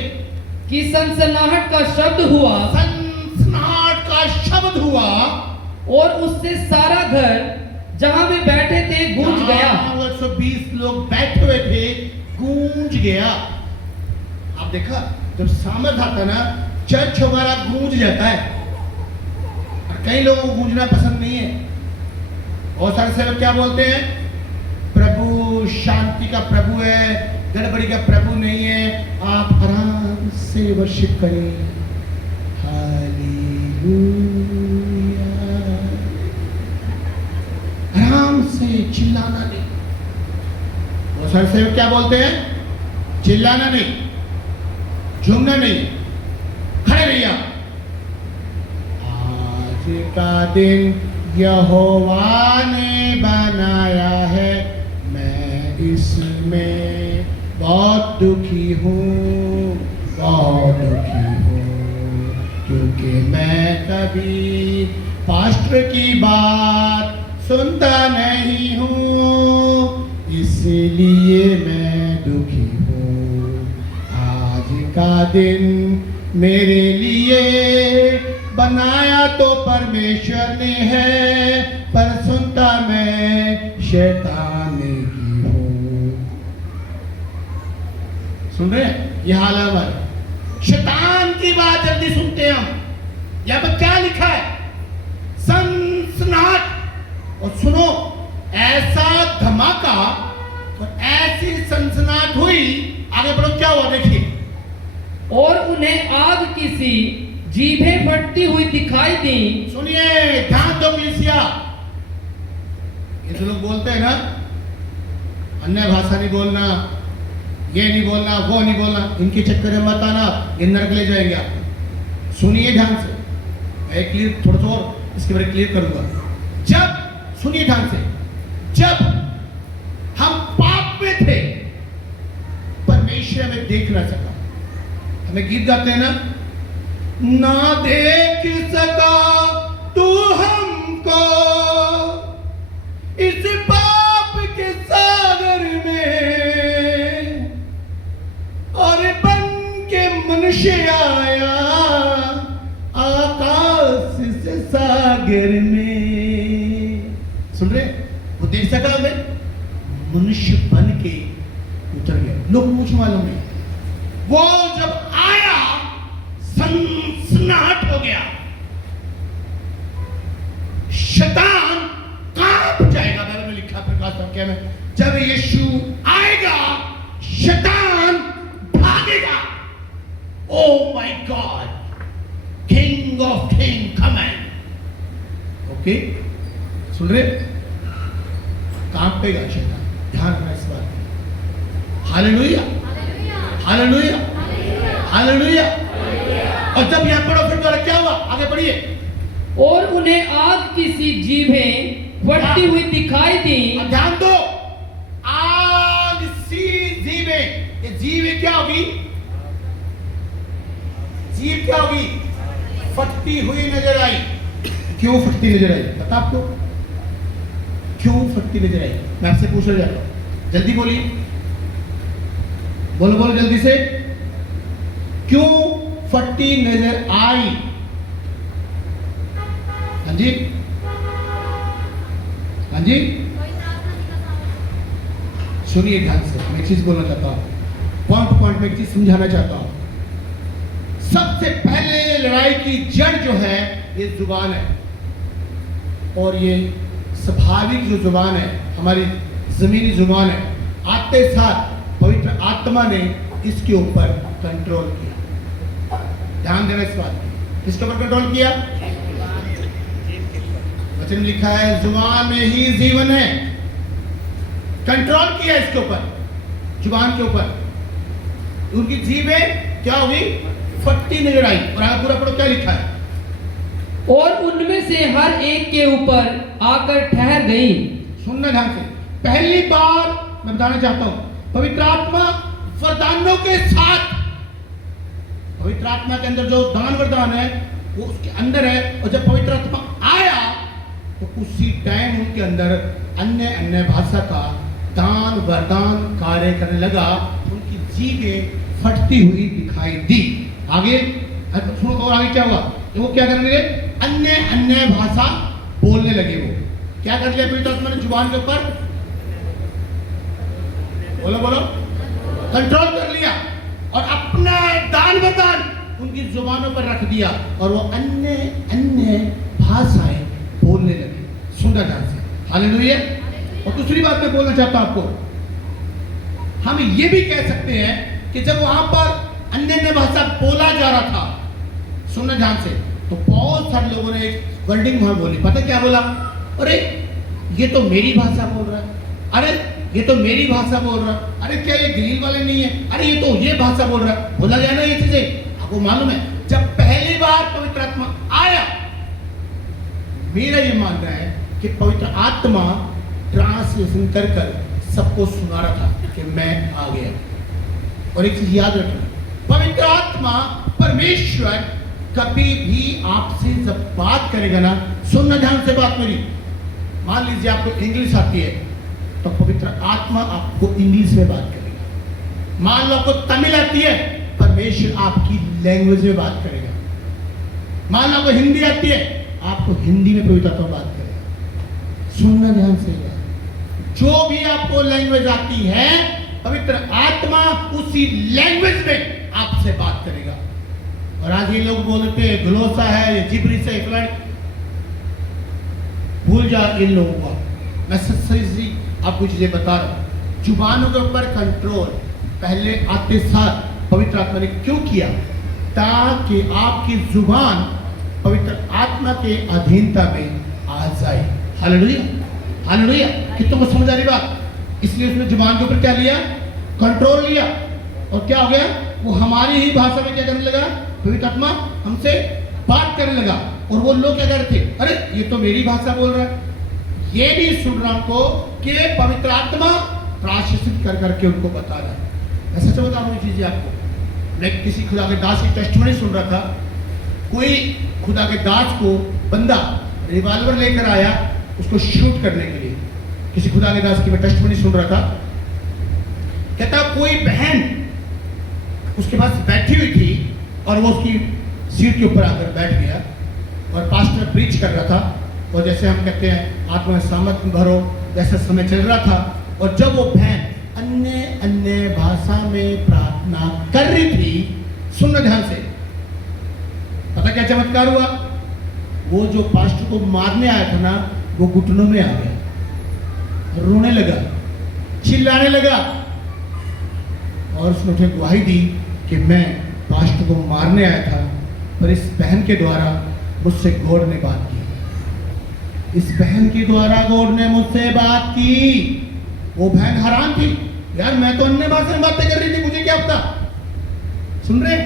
की सनसनाहट का शब्द हुआ, सनसनाहट का शब्द हुआ और उससे सारा घर जहां वे बैठे थे गूंज गया। 120 लोग बैठे हुए थे, गूंज गया। आप देखा जब सामर्थ आता ना, चर्च हमारा गूंज जाता है। और कई लोगों को गूंजना पसंद नहीं है। और सारे सेवक क्या बोलते हैं? प्रभु शांति का प्रभु है, गड़बड़ी का प्रभु नहीं है, आप आराम से वर्शिप करें। हालेलुया। आराम से, चिल्लाना नहीं। वो सर से क्या बोलते हैं? चिल्लाना नहीं, झूमना नहीं, खड़े रहिए। आज का दिन यहोवा ने बनाया है, मैं इसमें बहुत दुखी हूँ, बहुत दुखी हूँ, क्योंकि मैं कभी पास्टर की बात सुनता नहीं हूँ, इसलिए मैं दुखी हूँ। आज का दिन मेरे लिए बनाया तो परमेश्वर ने है, पर सुनता मैं शैतान की हूँ। सुन रहे हैं? ये हाल है हमारा। शैतान की बात जल्दी सुनते हैं हम। यहाँ पर क्या लिखा है? सनसनाहट। और सुनो, ऐसा धमाका और ऐसी सनसनाहट हुई। आगे बढ़ो, क्या हुआ देखिए। और उन्हें आग की सी जीभें फटती हुई दिखाई दी। सुनिए, ध्यान दो कलीसिया। ये जो लोग बोलते हैं ना, अन्य भाषा नहीं बोलना, ये नहीं बोलना, वो नहीं बोलना, इनके चक्कर में मत आना, ये नरक ले जाएंगे आपको। सुनिए ध्यान से, मैं क्लियर थोड़ा सा और इसके बारे में क्लियर करूंगा। जब, सुनिए ध्यान से, जब हम पाप में थे, परमेश्वर हमें देख ना सका। हमें गीत गाते हैं ना देख सका तू हमको इस पाप के सागर में, और बन के मनुष्य आया आकाश से सागर में। सुन रहे? वो देख सका हमें, मनुष्य बन के उतर गया। लोग मुझे मालूम नहीं, वो जब आया सनसनाहट हो गया। शैतान कांप जाएगा। बाइबल में लिखा प्रकाश वाक्य में, जब यीशु आएगा शैतान भागेगा। Oh my God, king of king coming. Okay, सुन रहे? कांपेगा शैतान, ध्यान रखना इस बात में। Hallelujah, hallelujah, hallelujah. और जब यहां पढ़ो फिर द्वारा क्या हुआ? आगे पढ़िए। और उन्हें आग की सी जीभें फटती हुई दिखाई दी। ध्यान दो, आग सी जीभें। ये जीभ क्या होगी? जीभ क्या होगी? फटती हुई नजर आई। क्यों फटती नजर आई? पता आपको क्यों फटती नजर आई? मैं आपसे पूछ रहा हूं, जल्दी बोलिए, बोलो बोलो जल्दी से। क्यों फटती नजर आई? हाँ जी, हाँ जी, सुनिए ध्यान से, मैं एक चीज बोलना चाहता हूं, पॉइंट टू पॉइंट में एक चीज समझाना चाहता हूं। सबसे पहले लड़ाई की जड़ जो है ये जुबान है, और ये स्वाभाविक जो जुबान है, हमारी जमीनी जुबान है, आते साथ पवित्र आत्मा ने इसके ऊपर कंट्रोल किया। ध्यान देना इस बात की। किसके ऊपर कंट्रोल किया? वचन लिखा है जुबान में ही जीवन है। कंट्रोल किया इसके ऊपर, जुबान के ऊपर। उनकी जीभें क्या होगी? फटती नजर आई। और आगे पूरा पढ़ो, क्या लिखा है? और उनमें से हर एक के ऊपर आकर ठहर गई। सुनना ध्यान से, पहली बार मैं बताना चाहता हूं, पवित्र आत्मा वरदानों के साथ, पवित्र आत्मा के अंदर जो दान वरदान है वो उसके अंदर है, और जब पवित्र आत्मा आया तो उसी टाइम उनके अंदर अन्य अन्य भाषा का दान वरदान कार्य करने लगा। उनकी जीभें फटती हुई दिखाई दी। आगे सुनो, और आगे क्या हुआ? वो क्या करने लगे? अन्य अन्य भाषा बोलने लगे। वो क्या कर लिया पवित्र आत्मा ने जुबान के ऊपर? बोलो बोलो, कंट्रोल कर लिया, और अपना दान वरदान उनकी जुबानों पर रख दिया, और वो अन्य अन्य भाषाएं बोलने लगे। सुंदर ढंग से। हालेलुया। और दूसरी बात मैं बोलना चाहता हूं आपको, हम ये भी कह सकते हैं कि जब वहां पर अन्य अन्य भाषा बोला जा रहा था, सुनना ध्यान से। तो बहुत सारे लोगों ने एक वर्डिंग वहां बोली, पता क्या बोला? अरे ये तो मेरी भाषा बोल रहा है, अरे ये तो मेरी भाषा बोल रहा है, अरे क्या ये गलील वाले नहीं है, अरे ये तो ये भाषा बोल रहा है। बोला गया ना ये चीजें, आपको मालूम है जब पहली बार पवित्र आत्मा आया, मेरा ये मानना है कि पवित्र आत्मा ट्रांसलेशन कर कर सबको सुना रहा था कि मैं आ गया। और एक चीज याद रखना, पवित्र आत्मा परमेश्वर कभी भी आपसे जब बात करेगा ना, सुनना ध्यान से बात मेरी। मान लीजिए आपको इंग्लिश आती है, तो पवित्र आत्मा आपको इंग्लिश में बात करेगा। मान लो आपको तमिल आती है, परमेश्वर आपकी लैंग्वेज में बात करेगा। मान लो आपको हिंदी आती है, आपको हिंदी में पवित्र आत्मा बात करेगा। सुनना ध्यान से, जो भी आपको लैंग्वेज आती है, पवित्र आत्मा उसी लैंग्वेज में आपसे बात करेगा। और आज ये लोग बोलते हैं ग्लोसा है, ये जिब्रिश है, फ्लाइट, भूल जा इन लोगों को। मैं सच्ची आपको चीजें बता रहा हूं। जुबानों के ऊपर कंट्रोल पहले आते साथ पवित्र आत्मा ने क्यों किया? ताकि आपकी जुबान पवित्र आत्मा के अधीनता में आ जाए। Hallelujah, hallelujah. कितनों को समझ आ रही बात? इसलिए उसने जुबान के ऊपर क्या लिया? कंट्रोल लिया। और क्या हो गया? वो हमारी ही भाषा में क्या करने लगा? पवित्र आत्मा हमसे बात करने लगा। और वो लोग क्या कर रहे थे? अरे ये तो मेरी भाषा बोल रहा है। ये भी सुन रहा उनको कि पवित्र आत्मा प्रायश्चित कर करके उनको बता रहा है। मैं सच बता रहा हूँ चीजें आपको। मैं किसी खुदा के दास की टेस्टिमनी सुन रहा था। कोई खुदा के दास को बंदा रिवॉल्वर लेकर आया उसको शूट करने के लिए। किसी खुदा के दास की मैं टेस्टिमनी सुन रहा था। कहता कोई बहन उसके पास बैठी हुई थी और वो उसकी सीट के ऊपर आकर बैठ गया और पास्टर प्रीच कर रहा था। और जैसे हम कहते हैं आत्मा में सामर्थ भरो, जैसा समय चल रहा था। और जब वो बहन अन्य अन्य भाषा में प्रार्थना कर रही थी, सुनना ध्यान से, पता क्या चमत्कार हुआ? वो जो पास्टर को मारने आया था ना, वो घुटनों में आ गया, रोने लगा, चिल्लाने लगा। और उसने उसे गवाही दी कि मैं पास्टर को मारने आया था, पर इस बहन के द्वारा मुझसे गॉड ने बात की। इस बहन के द्वारा गॉड ने मुझसे बात की। वो बहन हैरान थी, यार मैं तो अन्य भाषा में बातें कर रही थी, मुझे क्या पता। सुन रहे?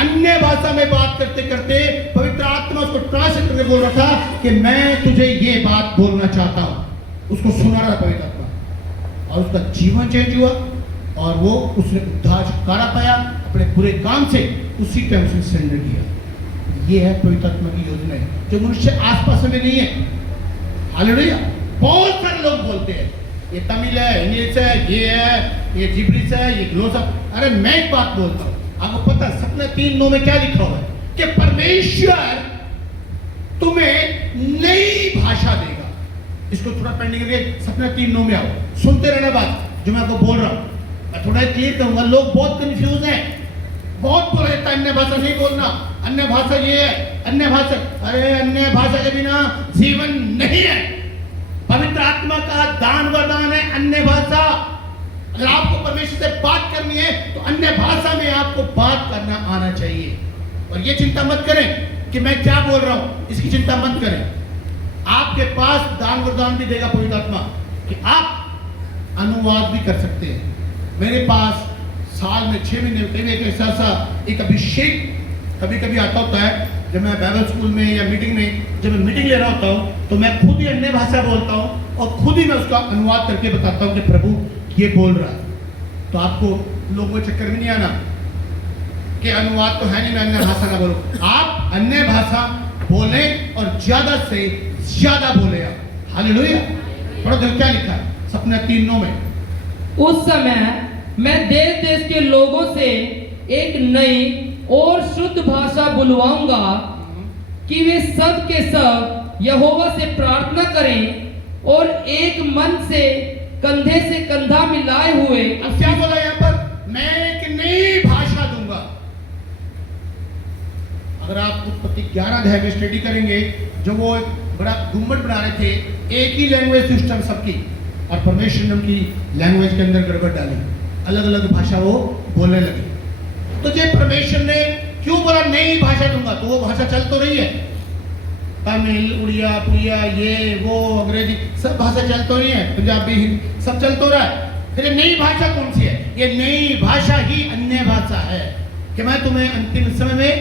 अन्य भाषा में बात करते करते पवित्र आत्मा उसको ट्रांसलेट करके बोल रहा था कि मैं तुझे ये बात बोलना चाहता हूं। उसको सुना रहा पवित्र आत्मा और उसका जीवन चेंज हुआ और वो उसने उद्धार छुटकारा पाया अपने पूरे काम से। उसी टाइम उसने सरेंडर किया। ये है पवित्र आत्मा की योजना जो मनुष्य आसपास में नहीं है। हालेलुया। बहुत सारे लोग बोलते हैं ये तमिल है, इंग्लिश है, ये है, ये जिब्रिश है, ये ग्लोसा। अरे मैं एक बात बोलता हूं, आपको पता सपना 3:9 में क्या लिखा हुआ है? कि परमेश्वर तुम्हें नई भाषा देगा। इसको थोड़ा पढ़ने के लिए सपना 3:9 में आओ, सुनते रहना बात जो मैं आपको बोल रहा हूं। मैं थोड़ा क्लियर करूंगा। लोग बहुत कंफ्यूज हैं, बहुत बोल रहे अन्य भाषा नहीं बोलना, अन्य भाषा ये है, अन्य भाषा। अरे अन्य भाषा के बिना जीवन नहीं है। पवित्र आत्मा का दान वरदान है अन्य भाषा। अगर आपको परमेश्वर से बात करनी है तो अन्य भाषा में आपको बात करना आना चाहिए। और ये चिंता मत करें कि मैं क्या बोल रहा हूं, इसकी चिंता मत करें। आपके पास दान वरदान भी देगा पवित्र आत्मा कि आप अनुवाद भी कर सकते हैं। मेरे पास साल में 6 महीने कभी एक अभिषेक कभी कभी आता होता है। जब मैं बाइबल स्कूल में या मीटिंग में जब मैं मीटिंग ले रहा होता हूँ तो मैं खुद ही अन्य भाषा बोलता हूँ और खुद ही मैं उसका अनुवाद करके बताता हूँ कि प्रभु ये बोल रहा है। तो आपको लोगों के चक्कर में नहीं आना कि अनुवाद तो है नहीं, मैं अन्य भाषा ना बोलूं। आप अन्य भाषा बोले और ज्यादा से ज्यादा बोले आप। हालेलुया। पढ़ो देखो क्या लिखा है सपना 3:9 में। उस समय मैं देश देश के लोगों से एक नई और शुद्ध भाषा बुलवाऊंगा कि वे सब के सब यहोवा से प्रार्थना करें और एक मन से कंधे से कंधा मिलाए हुए। अब क्या बोला यहाँ पर? मैं एक नई भाषा दूंगा। अगर आप उत्पत्ति 11 अध्याय में स्टडी करेंगे, जो वो एक बड़ा गुम्बद बना रहे थे, एक ही लैंग्वेज सिस्टम सबकी, और परमेश्वर ने उनकी लैंग्वेज के अंदर गड़बड़ डाली, अलग अलग भाषा वो बोलने लगे। तो जब परमेश्वर ने क्यों बोला नई भाषा दूंगा? तो वो भाषा चल तो रही है, तमिल, उड़िया, पुड़िया, ये वो अंग्रेजी सब भाषा चल तो रही है, पंजाबी, हिंदी सब चल तो रहा है। फिर ये नई भाषा कौन सी है? ये नई भाषा ही अन्य भाषा है कि मैं तुम्हें अंतिम समय में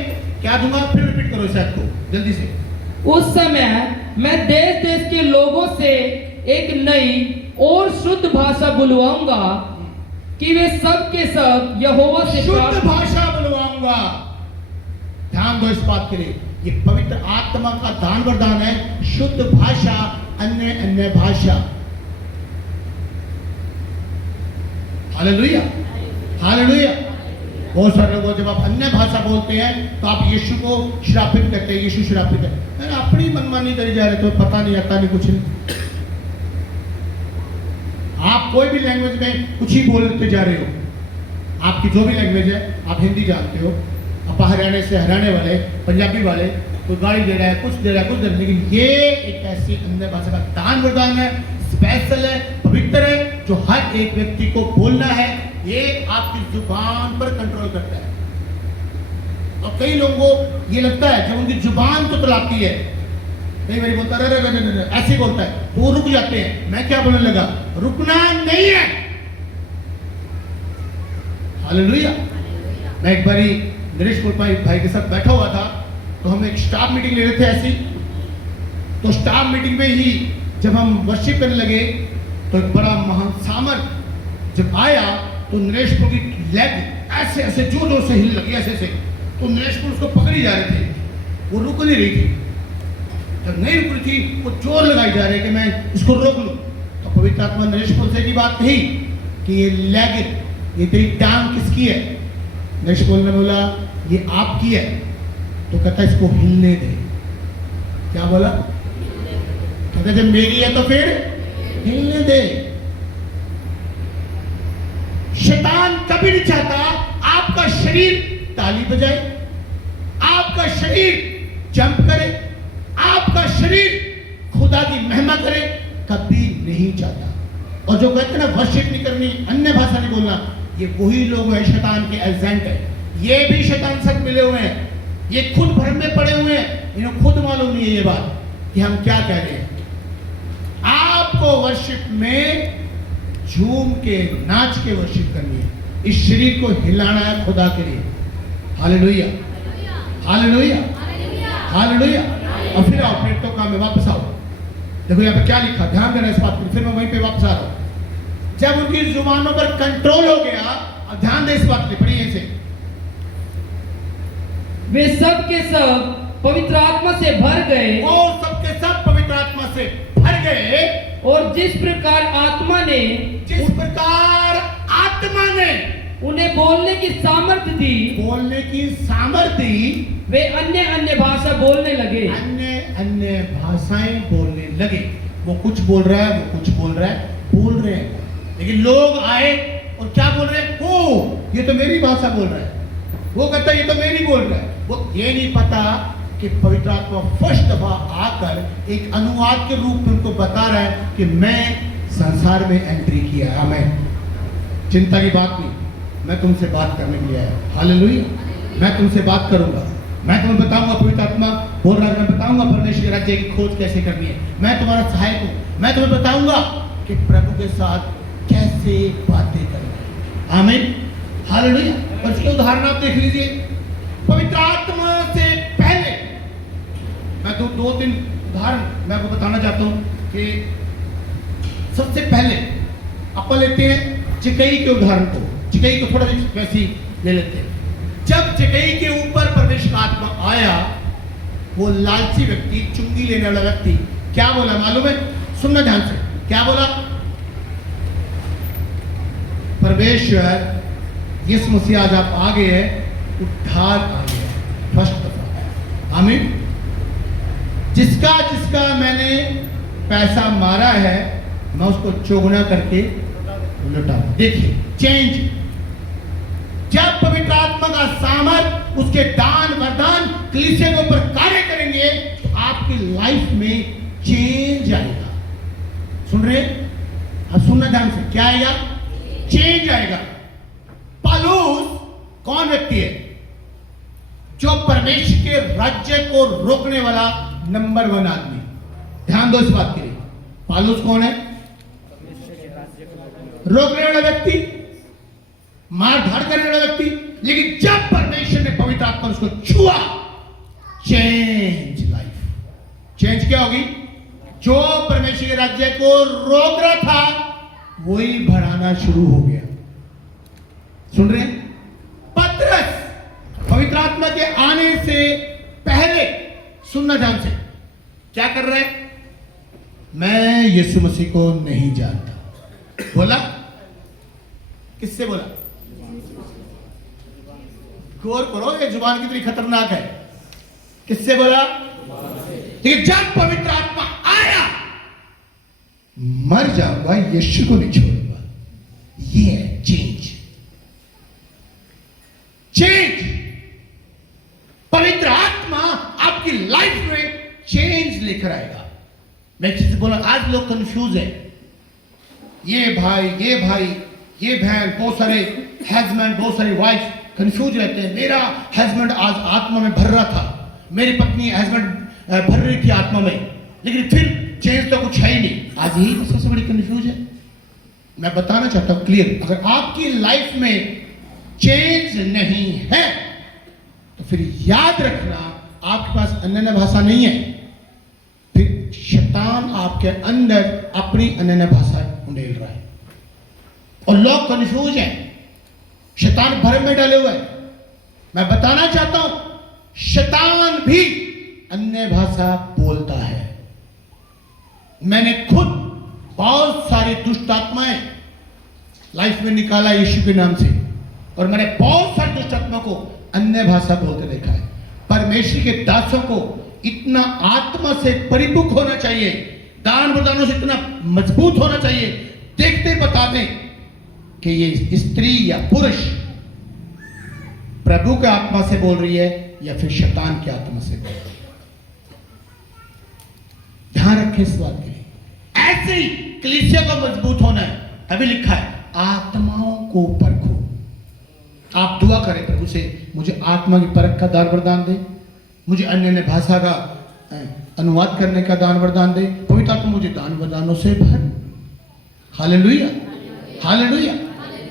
क्या दूंगा? फिर रिपीट करो इस बात को जल्दी से। उस समय मैं देश देश के लोगों से एक नई और शुद्ध भाषा बुलवाऊंगा कि वे सब के सब यहोवा से शुद्ध भाषा बुलवाऊंगा। ध्यान दो इस बात के लिए, ये पवित्र आत्मा का दान वरदान है, शुद्ध भाषा, अन्य अन्य भाषा। Hallelujah, hallelujah. बहुत सारे लोग जब आप अन्य भाषा बोलते हैं तो आप यीशु को श्रापित करते हैं, यीशु श्रापित है, मैंने अपनी मनमानी करी जा रहे, तो पता नहीं, आता नहीं, कुछ नहीं। आप कोई भी लैंग्वेज में कुछ ही बोलते जा रहे हो, आपकी जो भी लैंग्वेज है, आप हिंदी जानते हो, आप हरियाणा से, हरियाणा वाले, पंजाबी वाले, कोई गाली दे रहा है, कुछ दे रहा है, कुछ दे रहा है, लेकिन ये एक ऐसी अन्य भाषा का दान वरदान है, स्पेशल है, पवित्र है, जो हर एक व्यक्ति को बोलना है। ये आपकी जुबान पर कंट्रोल करता है। और कई लोगों को ये लगता है जब उनकी जुबान तो चलाती है, कई बार बोलता है ऐसे बोलता है, तो वो रुक जाते हैं। मैं क्या बोलने लगा? रुकना नहीं है। हालेलुया। मैं एक बारी नरेश भाई के साथ बैठा हुआ था, तो हम एक स्टाफ मीटिंग ले रहे थे ऐसी। तो स्टाफ मीटिंग में ही जब हम वर्शिप करने लगे तो एक बड़ा महान सामर्थ जब आया तो नरेश की लेग ऐसे ऐसे जोर जोर से हिलने लगी, ऐसे ऐसे। तो नरेश उसको पकड़ी जा रहे थे, वो रुक नहीं रही थी। जब नहीं रुक रही थी, वो जोर लगाई जा रही कि मैं इसको रोक लूं। तो पवित्र आत्मा नरेश से की बात कही कि ये लेग, ये तेरी टांग किसकी है? नरेश ने बोला ये आपकी है। तो कहता इसको हिलने दे। क्या बोला? कहता जब मेरी है तो फिर हिलने दे। शैतान कभी नहीं चाहता आपका शरीर ताली बजाए, आपका शरीर जंप करे, आपका शरीर खुदा की महिमा करे, कभी नहीं चाहता। और जो कहते हैं ना वर्शिप नहीं करनी, अन्य भाषा नहीं बोलना, ये वही लोग हैं शैतान के एजेंट है। ये भी शैतान से मिले हुए हैं, ये खुद भ्रम में पड़े हुए हैं, इन्हें खुद मालूम नहीं है ये बात कि हम क्या कह रहे हैं। आपको वर्शिप में झूम के नाच के वर्शिप करनी है, इस शरीर को हिलाना है खुदा के लिए। Hallelujah, hallelujah, hallelujah. और फिर आओ, फिर तो काम में वापस आओ। देखो यहाँ पे क्या लिखा, ध्यान देना इस बात पर। फिर मैं वहीं पे वापस आ रहा हूं। जब उनकी जुबानों पर कंट्रोल हो गया, अब ध्यान दे इस बात पे, पढ़िए इसे। वे सब के सब पवित्र आत्मा से भर गए, वो सब के सब पवित्र आत्मा से भर गए। और जिस प्रकार आत्मा ने उन्हें बोलने की सामर्थ्य दी, बोलने की सामर्थ्य दी, वे अन्य अन्य भाषा बोलने लगे, अन्य अन्य भाषाएं बोलने लगे। वो कुछ बोल रहा है, वो कुछ बोल रहा है, बोल रहे हैं। लेकिन लोग आए और क्या बोल रहे हैं? ओ ये तो मेरी भाषा बोल रहा है। वो कहता है ये तो मेरी बोल रहा है। वो ये नहीं पता कि पवित्र आत्मा फर्स्ट दफा आकर एक अनुवाद के रूप में उनको बता रहा है कि मैं संसार में एंट्री किया है। मैं चिंता की बात नहीं, मैं तुमसे बात करने के लिए आया। हालेलुया। मैं तुमसे बात करूंगा, मैं तुम्हें बताऊंगा। पवित्र आत्मा बोल रहा है, मैं बताऊंगा परमेश्वर के राज्य की खोज कैसे करनी है। मैं तुम्हारा सहायक हूं। मैं तुम्हें बताऊंगा कि प्रभु के साथ कैसे बातें करनी है। आमीन, हालेलुया। और इसके उदाहरण आप देख लीजिए। पवित्र आत्मा से पहले मैं दो तीन उदाहरण मैं आपको बताना चाहता हूं कि सबसे पहले अपन लेते हैं चिकई के उदाहरण को। चिकई को थोड़ा वैसी ले लेते हैं। जब चिकई के ऊपर परमेश्वर आत्मा आया, वो लालची व्यक्ति, चुंगी लेने वाला व्यक्ति क्या बोला मालूम है? सुनना ध्यान से। क्या बोला? परमेश्वर यीशु मसीह आज आप आ गए हैं, उद्धार आ गया फर्स्ट दफा। आमीन। जिसका जिसका मैंने पैसा मारा है, मैं उसको चौगुना करके लौटा। देखिए चेंज। जब पवित्र आत्मा का सामर्थ, उसके दान वरदान कलीसिया के ऊपर कार्य करेंगे, तो आपकी लाइफ में चेंज आएगा। सुन रहे? अब सुनना ध्यान से। क्या आएगा? चेंज आएगा। पौलुस कौन व्यक्ति है? जो परमेश्वर के राज्य को रोकने वाला नंबर 1 आदमी। ध्यान दो इस बात के लिए। पौलुस कौन है? रोकने वाला व्यक्ति, मार धाड़ करने वाला व्यक्ति। लेकिन जब परमेश्वर ने पवित्र आत्मा उसको छुआ, चेंज लाइफ। चेंज क्या होगी? जो परमेश्वर के राज्य को रोक रहा था वही बढ़ाना शुरू हो गया। सुन रहे हैं? पतरस पवित्र आत्मा के आने से पहले, सुनना ध्यान से, क्या कर रहा है? मैं यीशु मसीह को नहीं जानता। बोला? किससे बोला? गौर करो, ये जुबान कितनी खतरनाक है। किससे बोला? लेकिन जब पवित्र आत्मा आया, मर जाऊंगा, यीशु को नहीं छोड़ूंगा। ये है चेंज। चेंज। पवित्र आत्मा आपकी लाइफ में चेंज लेकर आएगा। मैं किसी से बोला, आज लोग कंफ्यूज है। ये भाई, ये बहन, बहुत सारे हस्बैंड, बहुत सारी वाइफ कंफ्यूज रहते हैं। मेरा हस्बैंड आज आत्मा में भर रहा था, मेरी पत्नी हस्बैंड भर रही थी आत्मा में, लेकिन फिर चेंज तो कुछ है ही नहीं। आज यही सबसे बड़ी कंफ्यूज है। मैं बताना चाहता हूं क्लियर, अगर आपकी लाइफ में चेंज नहीं है तो फिर याद रखना, आपके पास अन्य भाषा नहीं है। फिर शैतान आपके अंदर अपनी अन्य भाषा उंडेल रहा है और लोग कंफ्यूज हैं। शैतान भरम में डाले हुए हैं। मैं बताना चाहता हूं, शैतान भी अन्य भाषा बोलता है। मैंने खुद बहुत सारी दुष्ट आत्माएं लाइफ में निकाला यीशु के नाम से, और मैंने बहुत सारी दुष्ट आत्मा को अन्य भाषा बोलते देखा है। परमेश्वर के दासों को इतना आत्मा से परिपक्व होना चाहिए, दान वरदानों से इतना मजबूत होना चाहिए, देखते बता दें कि ये स्त्री या पुरुष प्रभु के आत्मा से बोल रही है या फिर शैतान की आत्मा से बोल रही है। ध्यान रखें इस बात के लिए। ऐसे ही कलीसिया को मजबूत होना है। अभी लिखा है, आत्माओं को परखो। आप दुआ करें प्रभु से, मुझे आत्मा की परख का दान वरदान दे, मुझे अन्य भाषा का अनुवाद करने का दान वरदान दे। पवित्र आत्मा मुझे दान वरदानों से भर। Hallelujah, hallelujah.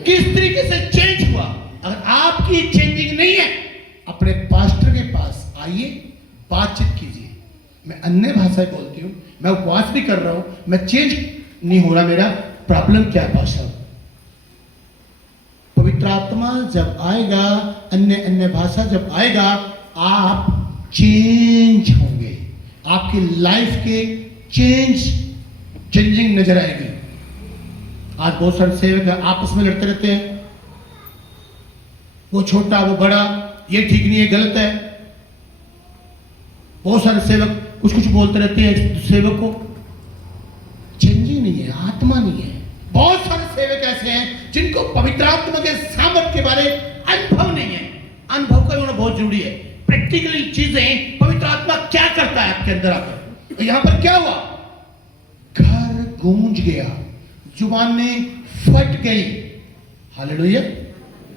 किस तरीके से चेंज हुआ? अगर आपकी चेंजिंग नहीं है, अपने पास्टर के पास आइए, बातचीत कीजिए। मैं अन्य भाषा बोलती हूँ, मैं उपवास भी कर रहा हूं, मैं चेंज नहीं हो रहा, मेरा प्रॉब्लम क्या है पास्टर? पवित्र आत्मा जब आएगा, अन्य भाषा जब आएगा, आप चेंज होंगे। आपकी लाइफ के चेंजिंग नजर आएगी। आज बहुत सारे सेवक आपस में लड़ते रहते हैं, वो छोटा वो बड़ा, ये ठीक नहीं है, गलत है। बहुत सारे सेवक कुछ बोलते रहते हैं सेवक को। चेंजिंग नहीं है, आत्मा नहीं है। बहुत सारे सेवक ऐसे हैं जिनको पवित्र आत्मा के सामर्थ के बारे अनुभव नहीं है। अनुभव का होना बहुत जरूरी है। प्रैक्टिकली चीजें, पवित्र आत्मा क्या करता है आपके अंदर आकर। तो यहां पर क्या हुआ? घर गूंज गया, जुबानें फट गई। हालेलुया।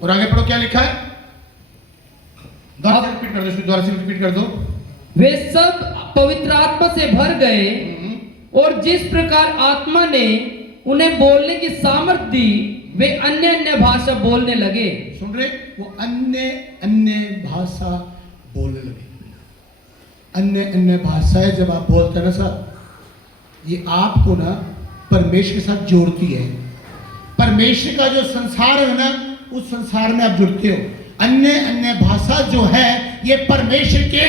और आगे पढ़ो, क्या लिखा है? दोबारा से रिपीट कर दो। वे सब पवित्र आत्मा से भर गए और जिस प्रकार आत्मा ने उन्हें बोलने की सामर्थ्य दी, वे अन्य भाषा बोलने लगे। सुन रहे? वो अन्य भाषा बोलने लगे। अन्य भाषाएं जब आप बोलते हैं ना सर, ये आपको ना परमेश्वर के साथ जोड़ती है। परमेश्वर का जो संसार है ना, उस संसार में आप जुड़ते हो। अन्य भाषा जो है, ये परमेश्वर के